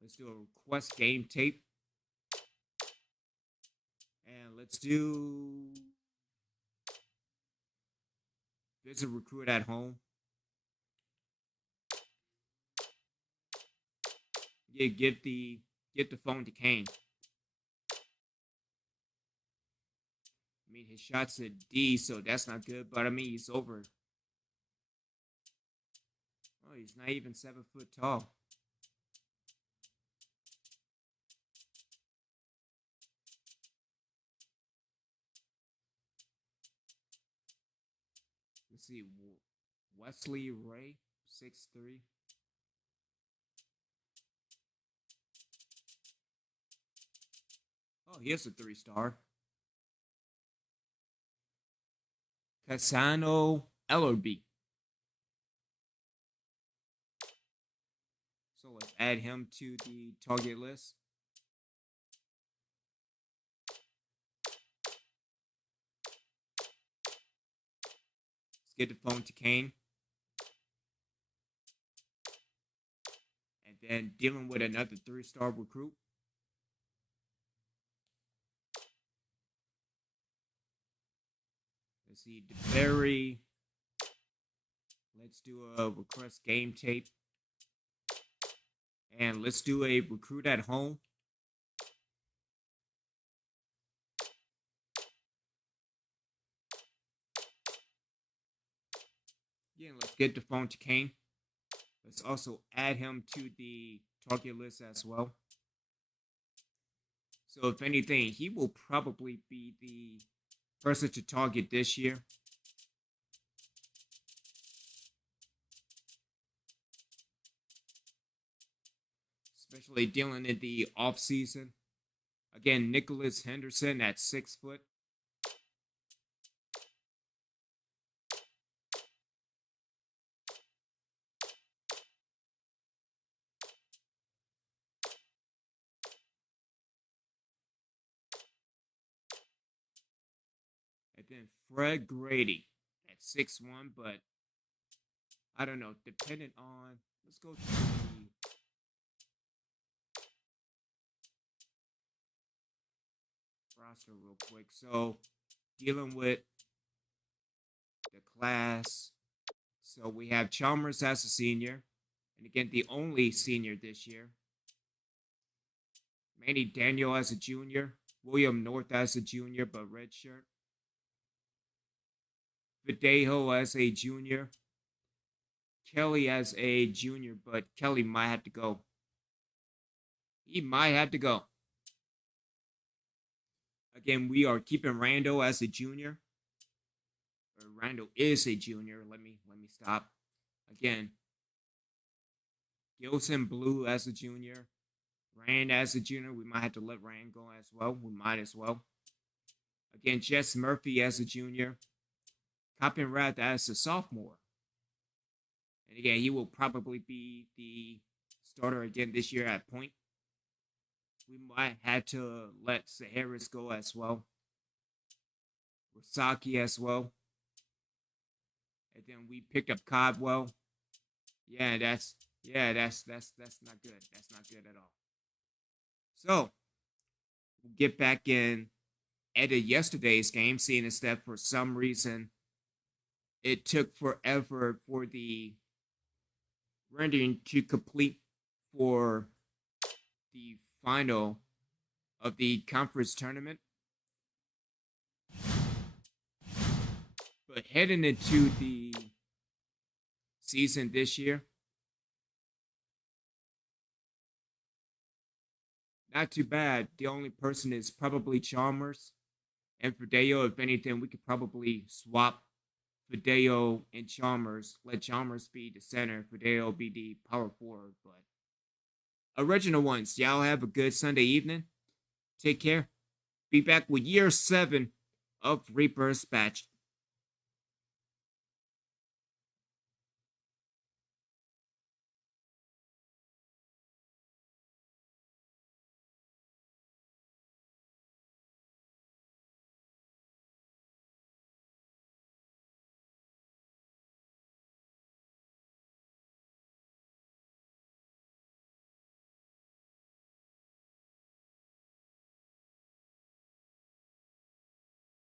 Let's do a request game tape. And let's do visit recruit at home. Yeah, get the phone to Kane. I mean, his shot's a D, so that's not good. But I mean, he's over. Oh, he's not even 7 foot tall. Let's see, Wesley Ray, 6'3". Oh, here's a 3-star. Cassano Ellerby. So let's add him to the target list. Let's get the phone to Kane. And then dealing with another 3-star recruit. Let's see, DeBerry. Let's do a request game tape. And let's do a recruit at home. Yeah, let's get the phone to Kane. Let's also add him to the target list as well. So if anything, he will probably be the person to target this year. Especially dealing in the off season. Again, Nicholas Henderson at 6 foot. And then Fred Grady at 6'1", but I don't know, dependent on, let's go to the roster real quick. So dealing with the class, so we have Chalmers as a senior, and again, the only senior this year. Manny Daniel as a junior, William North as a junior, but redshirt. Videjo as a junior. Kelly as a junior, but Kelly might have to go. He might have to go. Again, we are keeping Randall as a junior. Or Randall is a junior. Let me stop. Again, Gilson Blue as a junior. Rand as a junior. We might have to let Rand go as well. We might as well. Again, Jess Murphy as a junior. Coppenrath as a sophomore. And again, he will probably be the starter again this year at point. We might have to let Harris go as well. Rosaki as well. And then we picked up Codwell. Yeah, that's not good. That's not good at all. So we'll get back in at yesterday's game, seeing as that for some reason it took forever for the rendering to complete for the final of the conference tournament. But heading into the season this year, not too bad. The only person is probably Chalmers and Fideo. If anything, we could probably swap Fideo and Chalmers. Let Chalmers be the center, Fideo be the power forward. But original ones, y'all have a good Sunday evening. Take care. Be back with year 7 of Rebirth Batch.